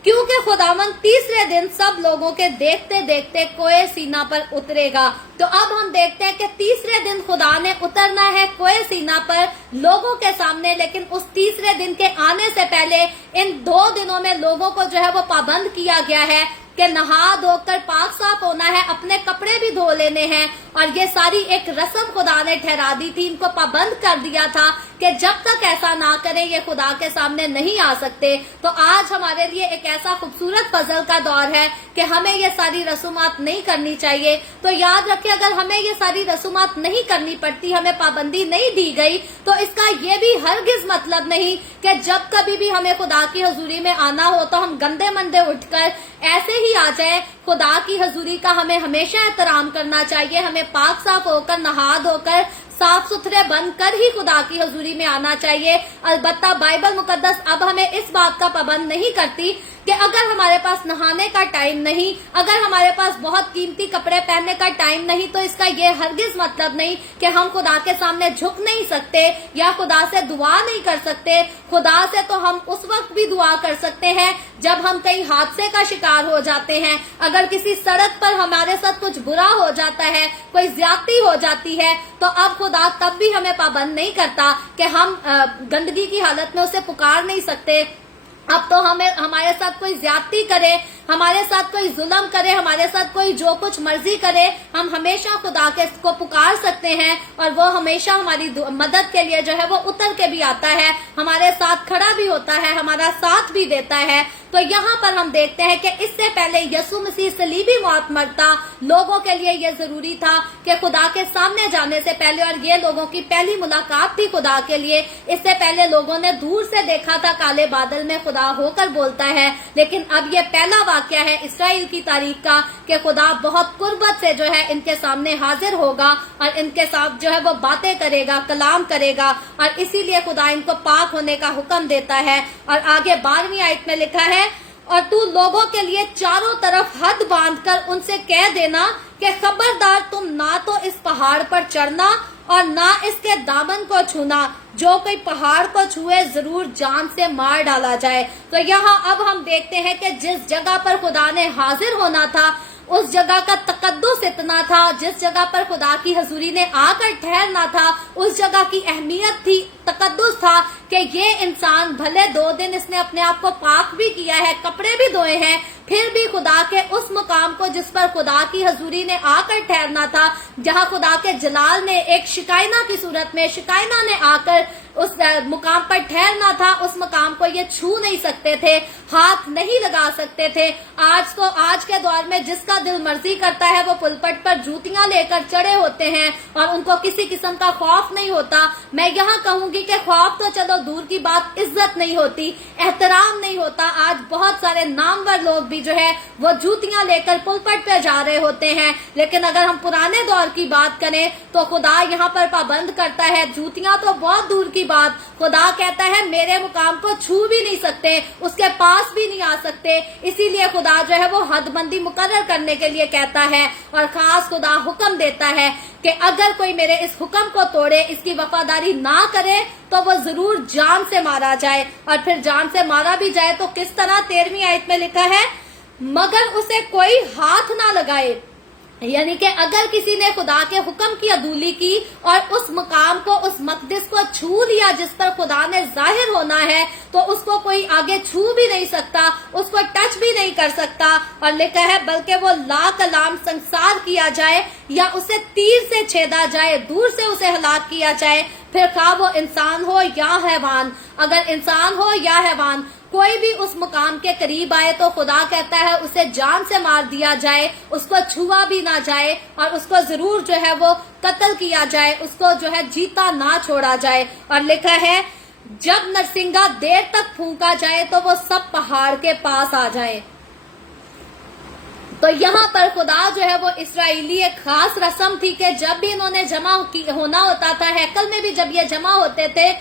क्योंकि खुदावन तीसरे दिन सब लोगों के देखते देखते कोए सीना पर उतरेगा। तो अब हम देखते हैं कि तीसरे दिन खुदा ने उतरना है कोए सीना पर लोगों के सामने, लेकिन उस तीसरे दिन के आने से पहले इन 2 दिनों में लोगों को जो है वो पाबंद किया गया है कि नहा धोकर पाक साफ होना है, अपने कपड़े भी धो लेने हैं। और ये सारी एक रस्म खुदा ने ठहरा दी थी, इनको पाबंद कर दिया था कि जब तक ऐसा ना करें ये खुदा के सामने नहीं आ सकते। तो आज हमारे लिए एक ऐसा खूबसूरत फजल का दौर है कि हमें ये सारी रसूमात नहीं करनी चाहिए। तो याद रखें, अगर हमें ये सारी रसूमात नहीं करनी पड़ती, हमें पाबंदी नहीं दी गई, तो इसका ये भी हरगिज मतलब नहीं कि जब कभी भी हमें खुदा की हजूरी में आना हो तो हम गंदे मंदे उठकर ऐसे ही आ जाए। खुदा की हजूरी का हमें हमेशा एहतराम करना चाहिए, हमें पाक साफ होकर नहा धोकर साफ सुथरे बनकर ही खुदा की हजूरी में आना चाहिए। अलबत्ता बाइबल मुकद्दस अब हमें इस बात का पाबंद नहीं करती कि अगर हमारे पास नहाने का टाइम नहीं, अगर हमारे पास बहुत कीमती कपड़े पहनने का टाइम नहीं, तो इसका ये हरगिज मतलब नहीं कि हम खुदा के सामने झुक नहीं सकते या खुदा से दुआ नहीं कर सकते। खुदा से तो हम उस वक्त भी दुआ कर सकते हैं जब हम कहीं हादसे का शिकार हो जाते हैं, अगर किसी सड़क पर हमारे साथ कुछ बुरा हो जाता है, कोई ज्यादती हो जाती है, तो अब खुदा तब भी हमें पाबंद नहीं करता कि हम गंदगी की हालत में उसे पुकार नहीं सकते। अब तो हमारे साथ कोई ज्यादती करे, हमारे साथ कोई जुल्म करे, हमारे साथ कोई जो कुछ मर्जी करे, हम हमेशा खुदा को पुकार सकते हैं और वो हमेशा हमारी मदद के लिए जो है वो उतर के भी आता है, हमारे साथ खड़ा भी होता है, हमारा साथ भी देता है। तो यहाँ पर हम देखते हैं कि इससे पहले यीशु मसीह सलीबी मौत मरता, लोगों के लिए ये जरूरी था कि खुदा के सामने जाने से पहले, और ये लोगों की पहली मुलाकात थी खुदा के लिए, इससे पहले लोगों ने दूर से देखा था काले बादल में खुदा होकर बोलता है, लेकिन अब ये पहला वाकया है इसराइल की तारीख का कि खुदा बहुत कुर्बत से जो है इनके सामने हाजिर होगा और इनके साथ जो है वो बातें करेगा, कलाम करेगा, और इसीलिए खुदा इनको पाक होने का हुक्म देता है। और आगे 12वीं आयत में लिखा है, और तू लोगों के लिए चारों तरफ हद बांधकर उनसे कह देना कि खबरदार तुम ना तो इस पहाड़ पर चढ़ना और ना इसके दामन को छूना, जो कोई पहाड़ को छुए जरूर जान से मार डाला जाए। तो यहाँ अब हम देखते हैं कि जिस जगह पर खुदा ने हाजिर होना था उस जगह का तकद्दुस इतना था, जिस जगह पर खुदा की हजूरी ने आकर ठहरना था उस जगह की अहमियत थी, तकद्दुस था कि ये इंसान भले 2 दिन इसने अपने आप को पाक भी किया है, कपड़े भी धोए हैं, फिर भी खुदा के उस मुकाम को जिस पर खुदा की हजूरी ने आकर ठहरना था, जहाँ खुदा के जलाल ने एक शिकायना की सूरत में, शिकायना ने आकर उस मुकाम पर ठहरना था, उस मुकाम को ये छू नहीं सकते थे, हाथ नहीं लगा सकते थे। आज के दौर में जिसका दिल मर्जी करता है वो पुलपट पर जूतियां लेकर चढ़े होते हैं और उनको किसी किस्म का खौफ नहीं होता। मैं यहाँ कहूंगी कि खौफ तो चलो दूर की बात, इज्जत नहीं होती, एहतराम नहीं होता। आज बहुत सारे नामवर लोग भी जो है वो जूतियां लेकर पुलपट पे जा रहे होते हैं, लेकिन अगर हम पुराने दौर की बात करें तो खुदा यहाँ पर पाबंद करता है, जूतियां तो बहुत दूर की बात, खुदा कहता है मेरे मुकाम को छू भी नहीं सकते, उसके पास भी नहीं आ सकते। इसीलिए खुदा जो है वो हदबंदी मुकर्रर करने के लिए कहता है और खास खुदा हुक्म देता है कि अगर कोई मेरे इस हुक्म को तोड़े, इसकी वफादारी ना करे तो वो जरूर जान से मारा जाए। और फिर जान से मारा भी जाए तो किस तरह? 13वीं आयत में लिखा है, मगर उसे कोई हाथ ना लगाए। यानी कि अगर किसी ने खुदा के हुक्म की अदूली की और उस मकाम को, उस मकदस को छू लिया जिस पर खुदा ने जाहिर होना है, तो उसको कोई आगे छू भी नहीं सकता, उसको टच भी नहीं कर सकता। और लिखा है बल्कि वो ला कलाम संसार किया जाए या उसे तीर से छेदा जाए, दूर से उसे हलाक किया जाए, फिर खा वो इंसान हो या हैवान। अगर इंसान हो या हैवान कोई भी उस मुकाम के करीब आए तो खुदा कहता है उसे जान से मार दिया जाए, उसको छुआ भी ना जाए और उसको जरूर जो है वो कत्ल किया जाए, उसको जो है जीता ना छोड़ा जाए। और लिखा है जब नरसिंगा देर तक फूंका जाए तो वो सब पहाड़ के पास आ जाए। तो यहाँ पर खुदा जो है वो इसराइली एक खास रस्म थी कि जब भी इन्होंने जमा होना होता था, हैकल में भी जब ये जमा होते थे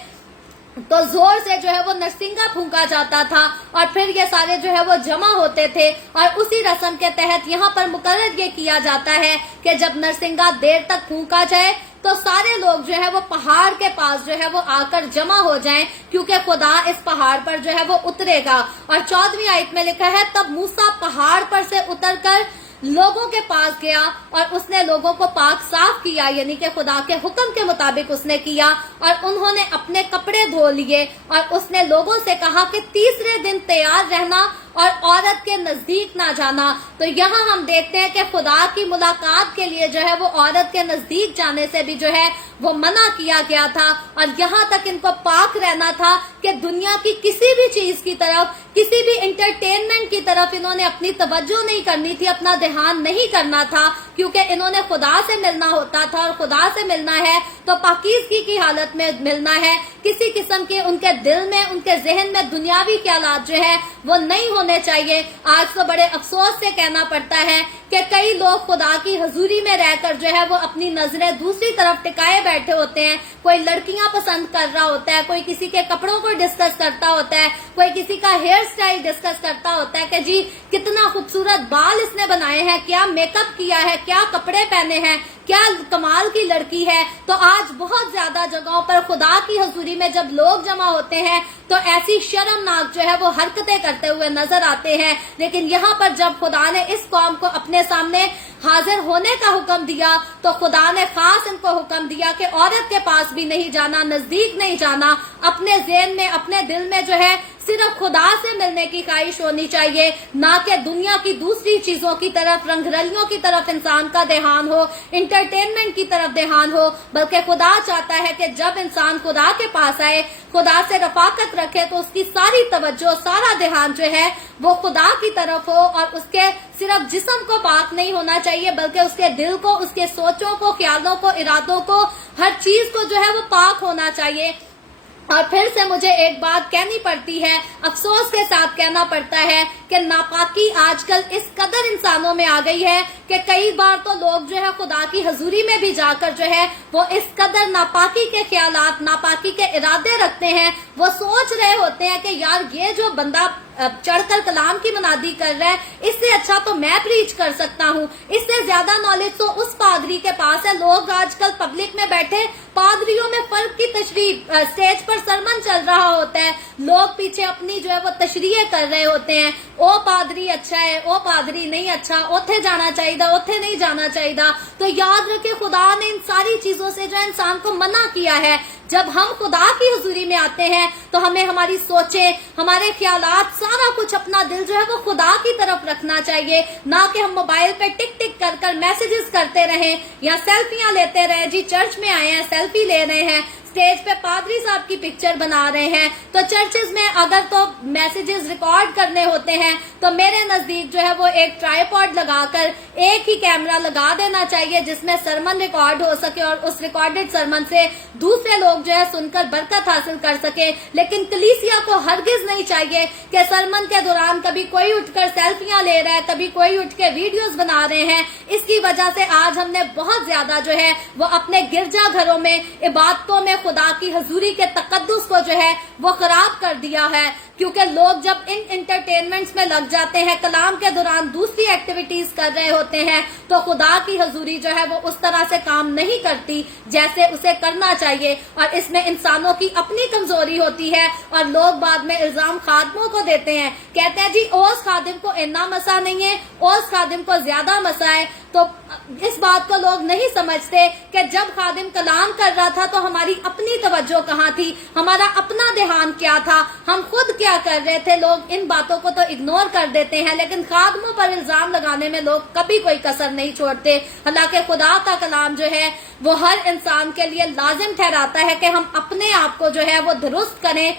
तो जोर से जो है वो नरसिंगा फूंका जाता था और फिर ये सारे जो है वो जमा होते थे। और उसी रस्म के तहत यहाँ पर मुकर्रर ये किया जाता है कि जब नरसिंगा देर तक फूंका जाए तो सारे लोग जो है वो पहाड़ के पास जो है वो आकर जमा हो जाएं, क्योंकि खुदा इस पहाड़ पर जो है वो उतरेगा। और 14वीं आयत में लिखा है, तब मूसा पहाड़ पर से उतरकर लोगों के पास गया और उसने लोगों को पाक साफ किया, यानी कि खुदा के हुक्म के मुताबिक उसने किया, और उन्होंने अपने कपड़े धो लिए। और उसने लोगों से कहा कि तीसरे दिन तैयार रहना और औरत के नजदीक ना जाना। तो यहाँ हम देखते हैं कि खुदा की मुलाकात के लिए जो है वो औरत के नजदीक जाने से भी जो है वो मना किया गया था। और यहाँ तक इनको पाक रहना था कि दुनिया की किसी भी चीज की तरफ, किसी भी इंटरटेनमेंट की तरफ इन्होंने अपनी तवज्जो नहीं करनी थी, अपना ध्यान नहीं करना था, क्योंकि इन्होंने खुदा से मिलना होता था। और खुदा से मिलना है तो पाकीज़गी की हालत में मिलना है। किसी किस्म के उनके दिल में, उनके जहन में दुनियावी ख्यालात जो है वो नहीं होने चाहिए। आज तो बड़े अफसोस से कहना पड़ता है कि कई लोग खुदा की हजूरी में रहकर जो है वो अपनी नजरें दूसरी तरफ टिकाए बैठे होते हैं। कोई लड़कियां पसंद कर रहा होता है, कोई किसी के कपड़ों को डिस्कस करता होता है, कोई किसी का हेयर स्टाइल डिस्कस करता होता है कि जी कितना खूबसूरत बाल इसने बनाए हैं, क्या मेकअप किया है, क्या कपड़े पहने हैं, क्या कमाल की लड़की है। तो आज बहुत ज्यादा जगहों पर खुदा की हजूरी में जब लोग जमा होते हैं तो ऐसी शर्मनाक जो है वो हरकतें करते हुए नजर आते हैं। लेकिन यहाँ पर जब खुदा ने इस कौम को अपने सामने हाजिर होने का हुक्म दिया तो खुदा ने खास इनको हुक्म दिया कि औरत के पास भी नहीं जाना, नजदीक नहीं जाना। अपने ज़हन में, अपने दिल में जो है सिर्फ खुदा से मिलने की ख्वाहिश होनी चाहिए, ना कि दुनिया की दूसरी चीजों की तरफ, रंगरलियों की तरफ इंसान का ध्यान हो, इंटरटेनमेंट की तरफ ध्यान हो। बल्कि खुदा चाहता है कि जब इंसान खुदा के पास आए, खुदा से रफाकत रखे, तो उसकी सारी तवज्जो, सारा ध्यान जो है वो खुदा की तरफ हो। और उसके सिर्फ जिस्म को पाक नहीं होना चाहिए, बल्कि उसके दिल को, उसके सोचों को, ख्यालों को, इरादों को, हर चीज को जो है वो पाक होना चाहिए। और फिर से मुझे एक बात कहनी पड़ती है, अफसोस के साथ कहना पड़ता है कि नापाकी आजकल इस कदर इंसानों में आ गई है कि कई बार तो लोग जो है खुदा की हजूरी में भी जाकर जो है वो इस कदर नापाकी के ख्यालात, नापाकी के इरादे रखते हैं। वो सोच रहे होते हैं कि यार ये जो बंदा चढ़कर कलाम की मुनादी कर रहा है, इससे अच्छा तो मैं प्रीच कर सकता हूँ, इससे ज्यादा नॉलेज तो उस पादरी के पास है। लोग आजकल पब्लिक में बैठे पादरियों में फर्क की तशरीह, स्टेज पर सरमन चल रहा होता है, लोग पीछे अपनी जो है वो तशरीह कर रहे होते हैं, ओ पादरी अच्छा है, ओ पादरी नहीं अच्छा, ओथे जाना चाहिए, ओथे नहीं जाना चाहिए। तो याद रखे खुदा ने इन सारी चीजों से जो है इंसान को मना किया है। जब हम खुदा की हुजूरी में आते हैं तो हमें हमारी सोचें, हमारे ख्यालात, सारा कुछ, अपना दिल जो है वो खुदा की तरफ रखना चाहिए, ना कि हम मोबाइल पे टिक टिक कर कर मैसेजेस करते रहें या सेल्फियां लेते रहें। जी चर्च में आए हैं, सेल्फी ले रहे हैं, स्टेज पे पादरी साहब की पिक्चर बना रहे हैं। तो चर्चेज में अगर तो मैसेजेस रिकॉर्ड करने होते हैं तो मेरे नजदीक जो है वो एक ट्राइपॉड लगाकर एक ही कैमरा लगा देना चाहिए जिसमें सरमन रिकॉर्ड हो सके और उस रिकॉर्डेड सरमन से दूसरे लोग जो है सुनकर बरकत हासिल कर सके। लेकिन कलीसिया को हरगिज नहीं चाहिए कि सरमन के दौरान कभी कोई उठकर सेल्फियां ले रहा है, कभी कोई उठ के वीडियोस बना रहे हैं। इसकी वजह से आज हमने बहुत ज्यादा जो है वो अपने गिरजा घरों में, इबादतों में खुदा की हजूरी के तकद्दुस को जो है वो खराब कर दिया है। क्योंकि लोग जब इन इंटरटेनमेंट्स में लग जाते हैं, कलाम के दौरान दूसरी एक्टिविटीज कर रहे होते हैं, तो खुदा की हजूरी जो है वो उस तरह से काम नहीं करती जैसे उसे करना चाहिए। और इसमें इंसानों की अपनी कमजोरी होती है और लोग बाद में इल्जाम खादिमों को देते हैं, कहते हैं जी ओस खादिम को इतना मसा नहीं है, ओस खादिम को ज्यादा मसा है। तो इस बात को लोग नहीं समझते कि जब खादिम कलाम कर रहा था तो हमारी अपनी तवज्जो कहाँ थी, हमारा अपना ध्यान क्या था, हम खुद क्या कर रहे थे। लोग इन बातों को तो इग्नोर कर देते हैं, लेकिन खादिमों पर इल्जाम लगाने में लोग कभी कोई कसर नहीं छोड़ते। हालांकि खुदा का कलाम जो है वो हर इंसान के लिए लाजिम ठहराता है कि हम अपने आप को जो है वो दुरुस्त करें,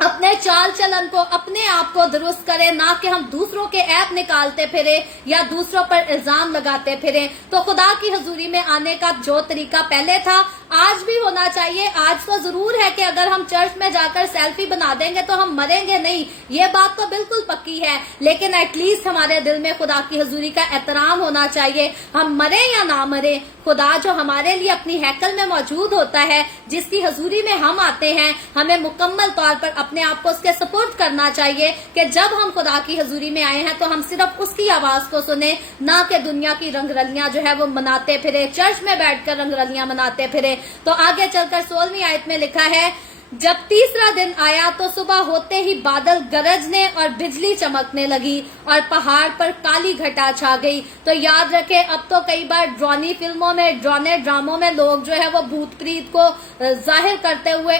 अपने चाल चलन को, अपने आप को दुरुस्त करें, ना कि हम दूसरों के ऐप निकालते फिरे या दूसरों पर इल्जाम लगाते फिरे। तो खुदा की हजूरी में आने का जो तरीका पहले था आज भी होना चाहिए। आज तो जरूर है कि अगर हम चर्च में जाकर सेल्फी बना देंगे तो हम मरेंगे नहीं, ये बात तो बिल्कुल पक्की है, लेकिन एटलीस्ट हमारे दिल में खुदा की हजूरी का एहतराम होना चाहिए। हम मरे या ना मरे, खुदा जो हमारे लिए अपनी हैकल में मौजूद होता है, जिसकी हजूरी में हम आते हैं, हमें मुकम्मल तौर पर اپنے آپ کو اس کے سپورٹ کرنا چاہیے کہ جب ہم خدا کی حضوری میں آئے ہیں تو ہم صرف اس کی آواز کو سنیں، نہ کہ دنیا کی رنگ رلیاں جو ہے وہ مناتے پھرے، چرچ میں بیٹھ کر رنگ رلیاں مناتے پھرے۔ تو آگے چل کر 16ویں آیت میں لکھا ہے، جب تیسرا دن آیا تو صبح ہوتے ہی بادل گرجنے اور بجلی چمکنے لگی اور پہاڑ پر کالی گھٹا چھا گئی۔ تو یاد رکھیں، اب تو کئی بار ڈرانی فلموں میں، ڈرانے ڈراموں میں لوگ جو ہے وہ بھوت پریت کو ظاہر کرتے ہوئے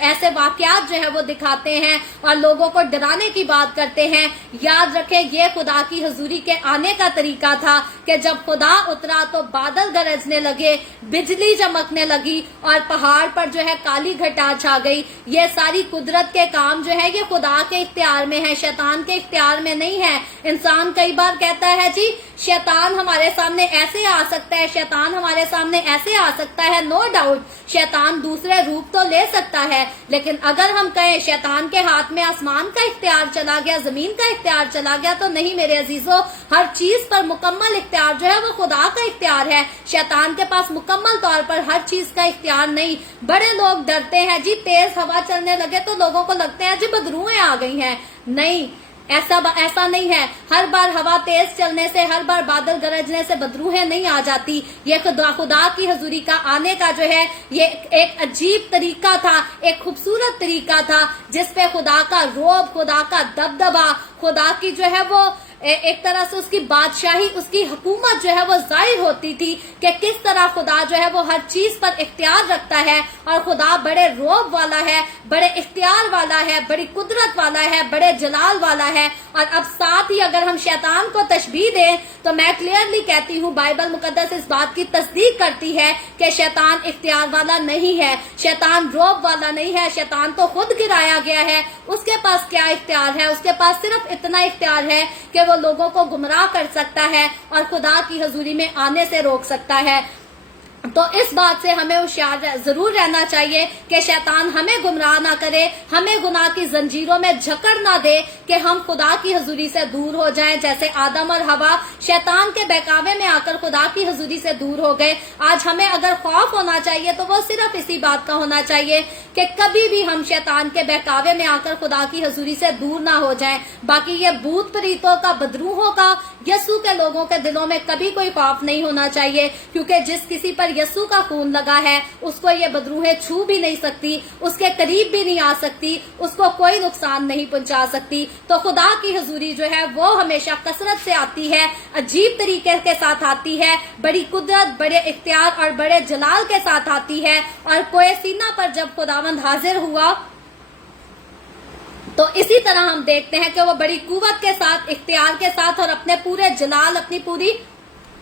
ایسے واقعات جو ہے وہ دکھاتے ہیں اور لوگوں کو ڈرانے کی بات کرتے ہیں۔ یاد رکھیں، یہ خدا کی حضوری کے آنے کا طریقہ تھا کہ جب خدا اترا تو بادل گرجنے لگے، بجلی چمکنے لگی اور پہاڑ پر جو ہے کالی گھٹا چھا گئی۔ یہ ساری قدرت کے کام جو ہے یہ خدا کے اختیار میں ہے، شیطان کے اختیار میں نہیں ہے۔ انسان کئی بار کہتا ہے جی شیطان ہمارے سامنے ایسے آ سکتا ہے، شیطان ہمارے سامنے ایسے آ سکتا ہے۔ نو ڈاؤٹ شیطان دوسرے روپ تو لے سکتا ہے، لیکن اگر ہم کہیں شیطان کے ہاتھ میں آسمان کا اختیار چلا گیا، زمین کا اختیار چلا گیا، تو نہیں میرے عزیزو، ہر چیز پر مکمل اختیار جو ہے وہ خدا کا اختیار ہے۔ شیطان کے پاس مکمل طور پر ہر چیز کا اختیار نہیں۔ بڑے لوگ ڈرتے ہیں جی تیز ہوا چلنے لگے تو لوگوں کو لگتے ہیں جی بدروہیں آ گئی ہیں۔ نہیں، ایسا نہیں ہے۔ ہر بار ہوا تیز چلنے سے، ہر بار بادل گرجنے سے بدروہیں نہیں آ جاتی۔ یہ خدا کی حضوری کا آنے کا جو ہے یہ ایک عجیب طریقہ تھا، ایک خوبصورت طریقہ تھا جس پہ خدا کا روب، خدا کا دبدبا، خدا کی جو ہے وہ ایک طرح سے اس کی بادشاہی، اس کی حکومت جو ہے وہ ظاہر ہوتی تھی کہ کس طرح خدا جو ہے وہ ہر چیز پر اختیار رکھتا ہے اور خدا بڑے روب والا ہے، بڑے اختیار والا ہے، بڑی قدرت والا ہے، بڑے جلال والا ہے۔ اور اب ساتھ ہی اگر ہم شیطان کو تشبیہ دیں تو میں کلیئرلی کہتی ہوں بائبل مقدس اس بات کی تصدیق کرتی ہے کہ شیطان اختیار والا نہیں ہے، شیطان روب والا نہیں ہے، شیطان تو خود گرایا گیا ہے۔ اس کے پاس کیا اختیار ہے؟ اس کے پاس صرف اتنا اختیار ہے کہ وہ لوگوں کو گمراہ کر سکتا ہے اور خدا کی حضوری میں آنے سے روک سکتا ہے۔ تو اس بات سے ہمیں ہوشیار ضرور رہنا چاہیے کہ شیطان ہمیں گمراہ نہ کرے، ہمیں گناہ کی زنجیروں میں جکڑ نہ دے کہ ہم خدا کی حضوری سے دور ہو جائیں، جیسے آدم اور حوا شیطان کے بہکاوے میں آ کر خدا کی حضوری سے دور ہو گئے۔ آج ہمیں اگر خوف ہونا چاہیے تو وہ صرف اسی بات کا ہونا چاہیے کہ کبھی بھی ہم شیطان کے بہکاوے میں آ کر خدا کی حضوری سے دور نہ ہو جائیں۔ باقی یہ بھوت پریتوں کا، بدروحوں کا، یسوع کے لوگوں کے دلوں میں کبھی کوئی خوف نہیں ہونا چاہیے، کیونکہ جس کسی پر یسوع کا خون لگا ہے اس کو یہ بدروہیں چھو بھی نہیں سکتی، اس کے قریب بھی نہیں آ سکتی، اس کو کوئی نقصان نہیں پہنچا سکتی۔ تو خدا کی حضوری جو ہے وہ ہمیشہ کثرت سے آتی ہے، عجیب طریقے کے ساتھ آتی ہے، بڑی قدرت، بڑے اختیار اور بڑے جلال کے ساتھ آتی ہے۔ اور کوہ سینا پر جب خداوند حاضر ہوا تو اسی طرح ہم دیکھتے ہیں کہ وہ بڑی قوت کے ساتھ، اختیار کے ساتھ اور اپنے پورے جلال، اپنی پوری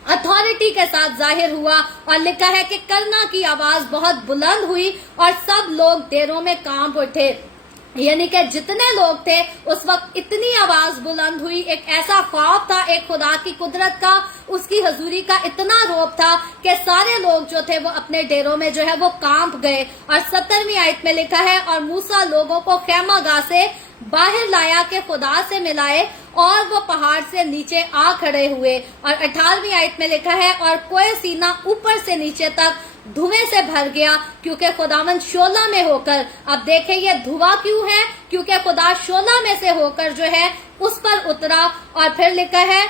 اتھارٹی کے ساتھ ظاہر ہوا۔ اور لکھا ہے کہ کرنا کی آواز بہت بلند ہوئی اور سب لوگ ڈیروں میں کانپ اٹھے۔ یعنی کہ جتنے لوگ تھے اس وقت اتنی آواز بلند ہوئی، ایک ایسا خوف تھا ایک خدا کی قدرت کا، اس کی حضوری کا اتنا روب تھا کہ سارے لوگ جو تھے وہ اپنے ڈیروں میں جو ہے وہ کانپ گئے۔ اور 17ویں آیت میں لکھا ہے، اور موسیٰ لوگوں کو خیمہ گاہ سے باہر لایا کہ خدا سے ملائے، اور وہ پہاڑ سے نیچے آ کھڑے ہوئے۔ اور 18ویں آیت میں لکھا ہے، اور کوہ سینا اوپر سے نیچے تک دھویں سے بھر گیا کیونکہ خداوند شعلہ میں ہو کر، اب دیکھیں یہ دھواں کیوں ہے؟ کیونکہ خدا شعلہ میں سے ہو کر جو ہے اس پر اترا۔ اور پھر لکھا ہے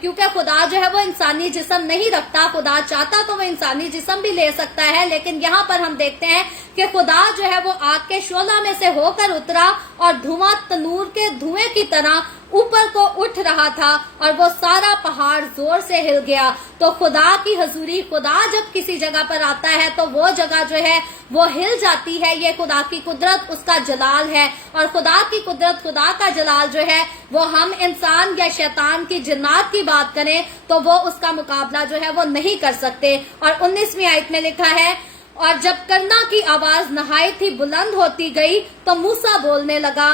کیونکہ خدا جو ہے وہ انسانی جسم نہیں رکھتا، خدا چاہتا تو وہ انسانی جسم بھی لے سکتا ہے، لیکن یہاں پر ہم دیکھتے ہیں کہ خدا جو ہے وہ آگ کے شعلہ میں سے ہو کر اترا اور دھواں تنور کے دھوئیں کی طرح اوپر کو اٹھ رہا تھا اور وہ سارا پہاڑ زور سے ہل گیا۔ تو خدا کی حضوری، خدا جب کسی جگہ پر آتا ہے تو وہ جگہ جو ہے وہ ہل جاتی ہے۔ یہ خدا کی قدرت، اس کا جلال ہے۔ اور خدا کی قدرت، خدا کا جلال جو ہے وہ ہم انسان یا شیطان کی جنات کی بات کریں تو وہ اس کا مقابلہ جو ہے وہ نہیں کر سکتے۔ اور 19ویں آیت میں لکھا ہے، اور جب کرنا کی آواز نہایت ہی بلند ہوتی گئی تو موسیٰ بولنے لگا،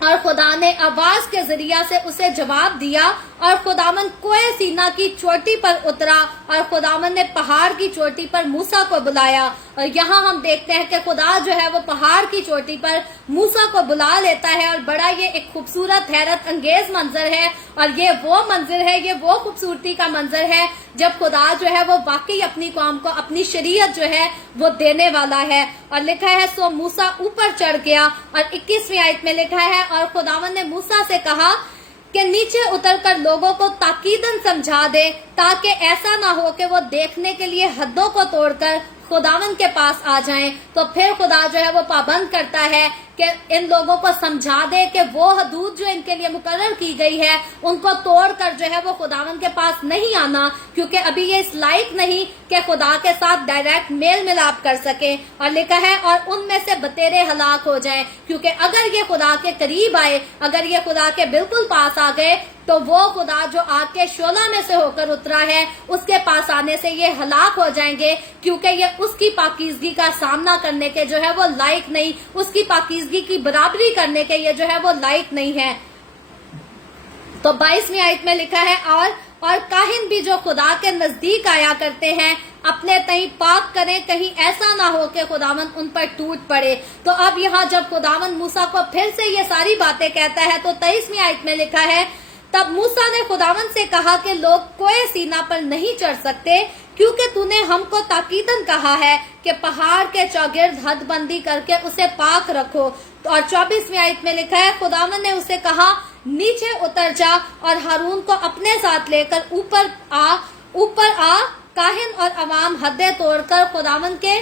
اور خدا نے آواز کے ذریعہ سے اسے جواب دیا، اور خداوند کوہ سینا کی چوٹی پر اترا، اور خداوند نے پہاڑ کی چوٹی پر موسیٰ کو بلایا، यहाँ हम देखते हैं कि खुदा जो है वो पहाड़ की चोटी पर मूसा को बुला लेता है और बड़ा ये एक खूबसूरत हैरत अंगेज मंजर है। और ये वो मंजर है, ये वो खूबसूरती का मंजर है जब खुदा जो है वो वाकई अपनी कौम को अपनी शरीयत जो है वो देने वाला है। और लिखा है सो मूसा ऊपर चढ़ गया, और 21वीं आयत में लिखा है और खुदावन ने मूसा से कहा कि नीचे उतरकर लोगों को ताकीदन समझा दे, ताकि ऐसा ना हो कि वो देखने के लिए हदों को तोड़कर खुदावन के पास आ जाएं। तो फिर खुदा जो है वो पाबंद करता है कि इन लोगों को समझा दे कि वो हदूद जो इनके लिए मुकर्रर की गई है उनको तोड़कर जो है वो खुदावन के पास नहीं आना, क्योंकि अभी ये इस लायक नहीं कि खुदा के साथ डायरेक्ट मेल मिलाप कर सके। और लिखा है और उनमें से बतेरे हलाक हो जाएं, क्योंकि अगर ये खुदा के करीब आए, अगर ये खुदा के बिल्कुल पास आ गए, तो वो खुदा जो आग के शोला में से होकर उतरा है उसके पास आने से ये हलाक हो जाएंगे, क्योंकि ये उसकी पाकीज़गी का सामना करने के जो है वो लायक नहीं, उसकी पाकीज़गी की बराबरी करने के ये जो है वो लायक नहीं है। तो 22वीं आयत में लिखा है और काहिन भी जो खुदा के नजदीक आया करते हैं अपने तई पाक करें, कहीं ऐसा ना हो कि खुदावन उन पर टूट पड़े। तो अब यहाँ जब खुदावन मूसा को फिर से ये सारी बातें कहता है तो 23वीं आयत में लिखा है तब मूसा ने खुदावन से कहा कि लोग कोई सीना पर नहीं चढ़ सकते, क्योंकि तूने हमको ताकीदन कहा है कि पहाड़ के चौगिर्द हदबंदी करके उसे पाक रखो। और 24वीं आयत में लिखा है खुदावन ने उसे कहा नीचे उतर जा और हारून को अपने साथ लेकर ऊपर आ काहिन और अवाम हदें तोड़कर खुदावन के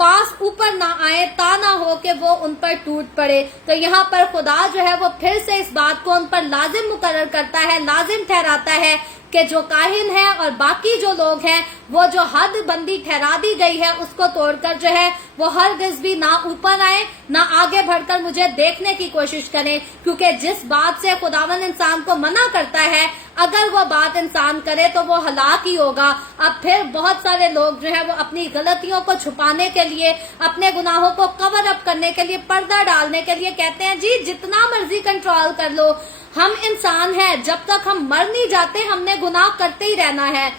पास ऊपर ना आए, ता ना हो कि वो उन पर टूट पड़े। तो यहाँ पर खुदा जो है वो फिर से इस बात को उन पर लाजिम मुकर्रर करता है, लाजिम ठहराता है कि जो काहिन है और बाकी जो लोग हैं वो जो हद बंदी ठहरा दी गई है उसको तोड़कर जो है वो हरगिज़ भी ना ऊपर आए, ना आगे बढ़कर मुझे देखने की कोशिश करें, क्योंकि जिस बात से खुदावन इंसान को मना करता है अगर वो बात इंसान करे तो वो हलाक ही होगा। अब फिर बहुत सारे लोग जो है वो अपनी गलतियों को छुपाने के लिए, अपने गुनाहों को कवर अप करने के लिए, पर्दा डालने के लिए कहते हैं जी जितना मर्जी कंट्रोल कर लो, हम इंसान हैं, जब तक हम मर नहीं जाते हमने गुनाह करते ही रहना है।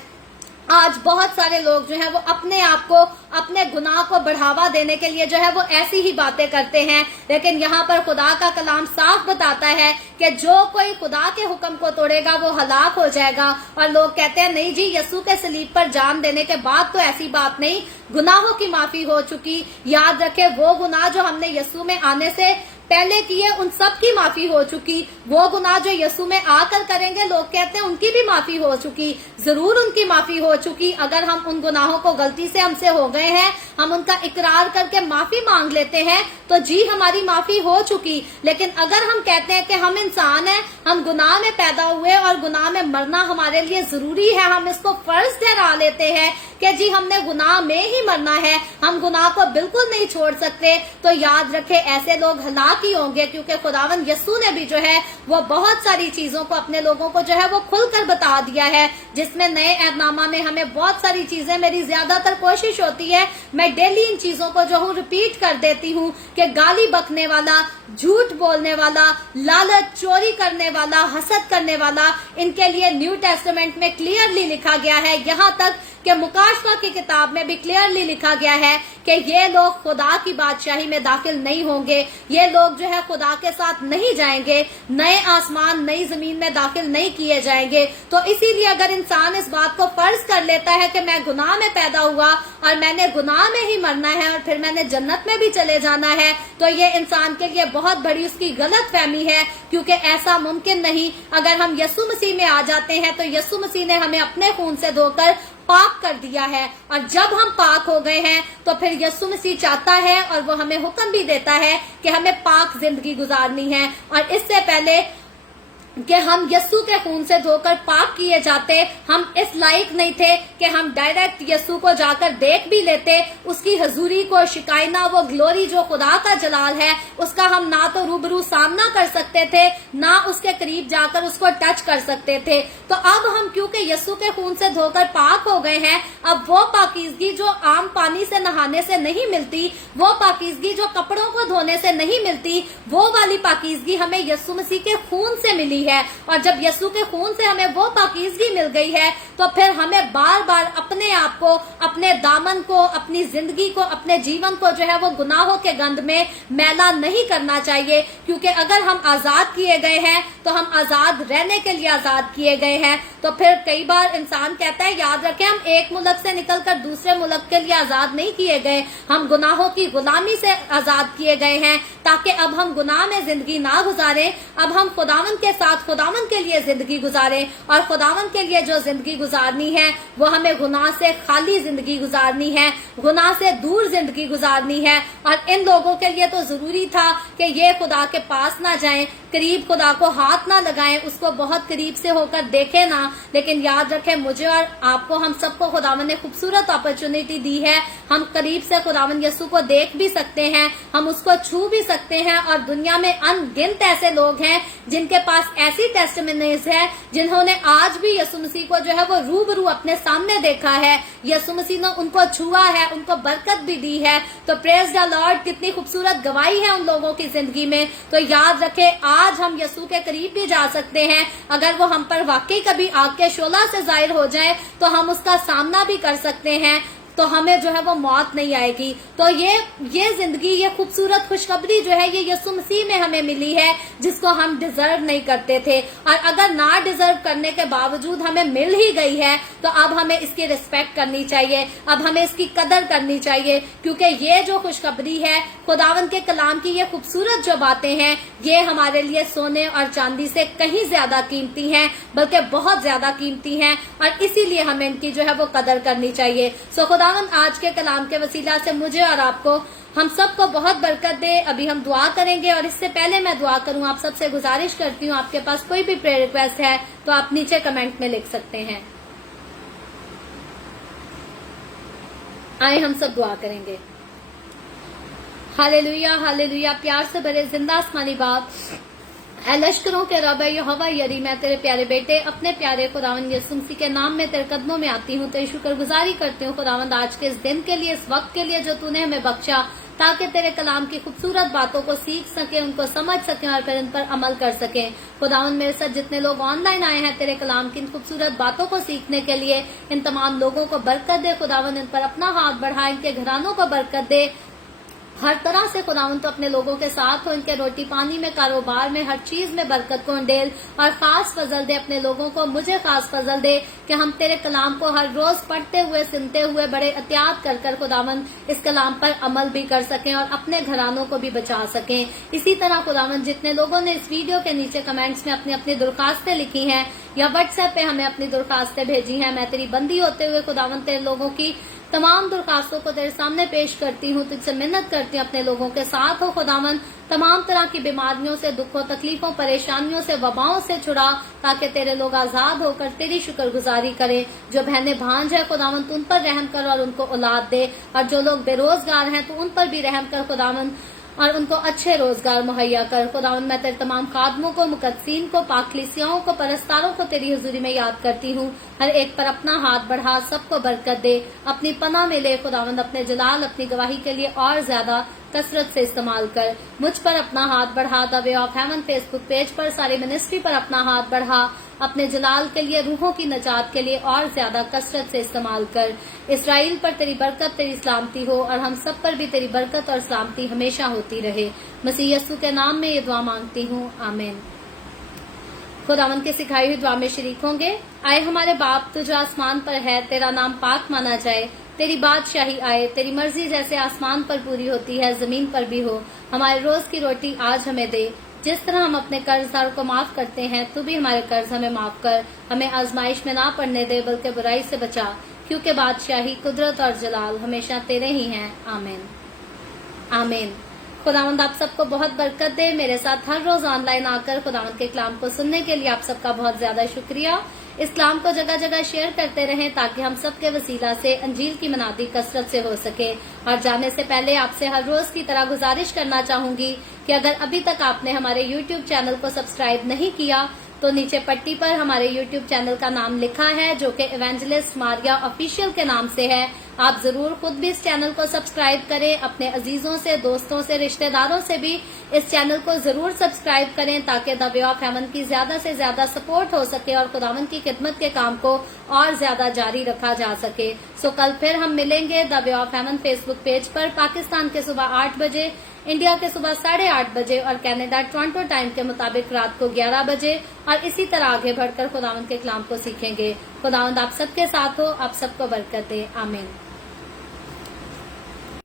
आज बहुत सारे लोग जो है वो अपने आप को, अपने गुनाह को बढ़ावा देने के लिए जो है वो ऐसी ही बातें करते हैं, लेकिन यहाँ पर खुदा का कलाम साफ बताता है कि जो कोई खुदा के हुक्म को तोड़ेगा वो हलाक हो जाएगा। और लोग कहते हैं नहीं जी यसू के सलीब पर जान देने के बाद तो ऐसी बात नहीं, गुनाहों की माफी हो चुकी। याद रखे वो गुनाह जो हमने यसू में आने से पहले किए उन सब की माफी हो चुकी, वो गुनाह जो यसू में आकर करेंगे लोग कहते हैं उनकी भी माफी हो चुकी, जरूर उनकी माफी हो चुकी। अगर हम उन गुनाहों को गलती से हमसे हो गए हैं, हम उनका इकरार करके माफी मांग लेते हैं तो जी हमारी माफी हो चुकी। लेकिन अगर हम कहते हैं कि हम इंसान हैं, हम गुनाह में पैदा हुए और गुनाह में मरना हमारे लिए जरूरी है, हम इसको फर्ज ठहरा लेते हैं कि जी हमने गुनाह में ही मरना है, हम गुनाह को बिल्कुल नहीं छोड़ सकते, तो याद रखे ऐसे लोग हलाक ही होंगे, क्योंकि खुदावन यसू ने भी जो है वो बहुत सारी चीजों को अपने लोगों को जो है वो खुलकर बता दिया है, जिसमें नए ऐहदनामा में हमें बहुत सारी चीजें, मेरी ज्यादातर कोशिश होती है मैं डेली इन चीजों को जो हूँ रिपीट कर देती हूँ कि गाली बकने वाला, झूठ बोलने वाला, लालच, चोरी करने वाला, हसद करने वाला, इनके लिए न्यू टेस्टामेंट में क्लियरली लिखा गया है, यहाँ तक कि मुकाशवा की किताब में भी क्लियरली लिखा गया है कि ये लोग खुदा की बादशाही में दाखिल नहीं होंगे, ये लोग जो है खुदा के साथ नहीं जाएंगे, नए आसमान नई जमीन में दाखिल नहीं किए जाएंगे। तो इसीलिए अगर इंसान इस बात को फर्ज कर लेता है कि मैं गुनाह में पैदा हुआ और मैंने गुनाह में ही मरना है और फिर मैंने जन्नत में भी चले जाना है, तो ये इंसान के लिए बहुत बड़ी उसकी गलत फहमी है, क्योंकि ऐसा मुमकिन नहीं। अगर हम यसू मसीह में आ जाते हैं तो यसू मसीह ने हमें अपने खून से धोकर पाक कर दिया है, और जब हम पाक हो गए हैं तो फिर यसू मसीह चाहता है और वो हमें हुक्म भी देता है कि हमें पाक जिंदगी गुजारनी है। और इससे पहले कि हम यस्सु के खून से धोकर पाक किए जाते, हम इस लायक नहीं थे कि हम डायरेक्ट यस्सु को जाकर देख भी लेते, उसकी हजूरी को, शिकायना, वो ग्लोरी जो खुदा का जलाल है उसका हम ना तो रूबरू सामना कर सकते थे, ना उसके करीब जाकर उसको टच कर सकते थे। तो अब हम क्योंकि यस्सु के खून से धोकर पाक हो गए हैं, अब वो पाकीज़गी जो आम पानी से नहाने से नहीं मिलती, वो पाकीज़गी जो कपड़ों को धोने से नहीं मिलती, वो वाली पाकीज़गी हमें यस्सु मसीह के खून से मिली गई है, और जब यीशु के खून से हमें वो पाकीज़गी मिल गई है, तो फिर हमें बार बार अपने आप को, अपने दामन को, अपनी जिंदगी को, अपने जीवन को जो है वो गुनाहों के गंध में मैला नहीं करना चाहिए। क्योंकि अगर हम आजाद किए गए हैं तो हम आजाद रहने के लिए आजाद किए गए हैं। तो फिर कई बार इंसान कहता है, याद रखें, हम एक मुल्क से निकलकर दूसरे मुल्क के लिए आजाद नहीं किए गए, हम गुनाहों की गुलामी से आजाद किए गए हैं, ताकि अब हम गुनाह में जिंदगी ना गुजारें, अब हम खुदावन के साथ खुदावन के लिए जिंदगी गुजारें। और खुदावन के लिए जो जिंदगी गुजारनी है वो हमें गुनाह से खाली जिंदगी गुजारनी है, गुनाह से दूर जिंदगी गुजारनी है। और इन लोगों के लिए तो जरूरी था कि ये खुदा के पास ना जाएं, करीब खुदा को हाथ ना लगाएं, उसको बहुत करीब से होकर देखें ना। लेकिन याद रखें, मुझे और आपको, हम सबको खुदावन ने खूबसूरत अपॉर्चुनिटी दी है। हम करीब से खुदावन यीशु को देख भी सकते हैं, हम उसको छू भी सकते हैं। और दुनिया में अनगिनत ऐसे लोग हैं जिनके पास ऐसी टेस्टिमनीज है, जिन्होंने आज भी यीशु मसीह को जो है वो रूबरू अपने सामने देखा है, यीशु मसीह ने उनको छुआ है, उनको बरकत भी दी है। तो प्रेज द लॉर्ड, कितनी खूबसूरत गवाही है उन लोगों की जिंदगी में। तो याद रखें, आज हम यीशु के करीब भी जा सकते हैं। अगर वो हम पर वाकई कभी आग के शोला से जाहिर हो जाए तो हम उसका सामना भी कर सकते हैं, तो हमें जो है वो मौत नहीं आएगी। तो ये जिंदगी, ये खूबसूरत खुशखबरी जो है, ये यीशु मसीह में हमें मिली है, जिसको हम डिजर्व नहीं करते थे। और अगर ना डिजर्व करने के बावजूद हमें मिल ही गई है, तो अब हमें इसकी रिस्पेक्ट करनी चाहिए, अब हमें इसकी कदर करनी चाहिए। क्योंकि ये जो खुशखबरी है, खुदावन के कलाम की ये खूबसूरत जो बातें हैं, ये हमारे लिए सोने और चांदी से कहीं ज्यादा कीमती हैं, बल्कि बहुत ज्यादा कीमती हैं। और इसीलिए हमें इनकी जो है वो कदर करनी चाहिए। सो खुदावन आज के कलाम के वसीला से मुझे और आपको, हम सबको बहुत बरकत दे। अभी हम दुआ करेंगे, और इससे पहले मैं दुआ करूं, आप सबसे गुजारिश करती हूं, आपके पास कोई भी प्रेयर रिक्वेस्ट है तो आप नीचे कमेंट में लिख सकते हैं। आए हम सब दुआ करेंगे। Hallelujah, hallelujah. प्यार से भरे जिंदा आसमानी बाप, ऐ लश्करों के रब यहोवा यरी, मैं तेरे प्यारे बेटे, अपने प्यारे खुदावन यीशु मसीह के नाम में तेरे कदमों में आती हूँ, तेरी शुक्रगुजारी करती हूँ खुदावंद, आज के इस दिन के लिए, इस वक्त के लिए जो तूने हमें बख्शा, ताकि तेरे कलाम की खूबसूरत बातों को सीख सके, उनको समझ सके और फिर इन पर अमल कर सके। खुदावंद, मेरे साथ जितने लोग ऑनलाइन आए हैं तेरे कलाम की इन खूबसूरत बातों को सीखने के लिए, इन तमाम लोगों को बरकत दे खुदावंद, इन पर अपना हाथ बढ़ा, इनके घरानों को बरकत दे, हर तरह से खुदावन तो अपने लोगों के साथ हो, इनके रोटी पानी में, कारोबार में, हर चीज में बरकत को डेल, और खास फजल दे अपने लोगों को, मुझे खास फजल दे कि हम तेरे कलाम को हर रोज पढ़ते हुए, सुनते हुए बड़े एहतियात कर कर खुदावन इस कलाम पर अमल भी कर सकें और अपने घरानों को भी बचा सकें। इसी तरह खुदावन, जितने लोगों ने इस वीडियो के नीचे कमेंट्स में अपनी अपनी दरखास्तें लिखी हैं या व्हाट्सएप पे हमें अपनी दरखास्तें भेजी हैं, मैं तेरी बंदी होते हुए खुदावन तेरे लोगों की तमाम दरखास्तों को तेरे सामने पेश करती हूँ, तुझसे मिन्नत करती हूँ, अपने लोगों के साथ हो खुदावन, तमाम तरह की बीमारियों से, दुखों, तकलीफों, परेशानियों से, वबाओं से छुड़ा, ताकि तेरे लोग आजाद होकर तेरी शुक्रगुजारी करें। जो बहनें भांज है खुदावन, तू उन पर रहम कर और उनको औलाद दे, और जो लोग बेरोजगार हैं तो उन पर भी रहम कर खुदावन, और उनको अच्छे रोजगार मुहैया कर खुदावन। मैं तेरे तमाम खादमों को, मुकद्दसीन को, पाकलिसियाओं को, परस्तारों को तेरी हुजूरी में याद करती हूँ, हर एक पर अपना हाथ बढ़ा, सबको बरकत दे, अपनी पनाह में ले खुदावंद, अपने जलाल, अपनी गवाही के लिए और ज्यादा कसरत से इस्तेमाल कर। मुझ पर अपना हाथ बढ़ा, the way of haven Facebook page पर, सारी मिनिस्ट्री पर अपना हाथ बढ़ा, अपने जलाल के लिए, रूहों की नजात के लिए और ज्यादा कसरत से इस्तेमाल कर। इसराइल पर तेरी बरकत, तेरी सलामती हो, और हम सब पर भी तेरी बरकत और सलामती हमेशा होती रहे। मसीह यीशु के नाम में ये दुआ मांगती हूँ, आमीन। खुदावन के सिखाई हुई दुआ में शरीक होंगे। आए हमारे बाप, तू जो आसमान पर है, तेरा नाम पाक माना जाए, तेरी बादशाही आए, तेरी मर्जी जैसे आसमान पर पूरी होती है जमीन पर भी हो। हमारे रोज की रोटी आज हमें दे, जिस तरह हम अपने कर्जदारों को माफ करते हैं, तू भी हमारे कर्ज हमें माफ कर। हमें आजमाइश में ना पड़ने दे, बल्कि बुराई से बचा, क्योंकि बादशाही, कुदरत और जलाल हमेशा तेरे ही हैं, आमीन, आमीन। खुदावंद आप सबको बहुत बरकत दे। मेरे साथ हर रोज ऑनलाइन आकर खुदावंद के कलाम को सुनने के लिए आप सबका बहुत ज्यादा शुक्रिया। इस कलाम को जगह जगह शेयर करते रहें, ताकि हम सबके वसीला से अंजील की मनादी कसरत से हो सके। और जाने से पहले आपसे हर रोज की तरह गुजारिश करना चाहूंगी कि अगर अभी तक आपने हमारे YouTube चैनल को सब्सक्राइब नहीं किया, तो नीचे पट्टी पर हमारे YouTube चैनल का नाम लिखा है, जो कि इवेंजलिस्ट मारिया ऑफिशियल के नाम से है। آپ ضرور خود بھی اس چینل کو سبسکرائب کریں، اپنے عزیزوں سے، دوستوں سے، رشتہ داروں سے بھی اس چینل کو ضرور سبسکرائب کریں تاکہ دا وے آف ہیون کی زیادہ سے زیادہ سپورٹ ہو سکے اور خداوند کی خدمت کے کام کو اور زیادہ جاری رکھا جا سکے۔ سو کل پھر ہم ملیں گے the way of heaven Facebook page پر، پاکستان کے صبح 8 بجے، انڈیا کے صبح 8:30 بجے اور کینیڈا ٹورانٹو ٹائم کے مطابق رات کو 11 بجے، اور اسی طرح آگے بڑھ کر خداوند کے کلام کو سیکھیں گے۔ خداوند آپ سب کے ساتھ ہو، آپ سب کو برکت دے، آمین۔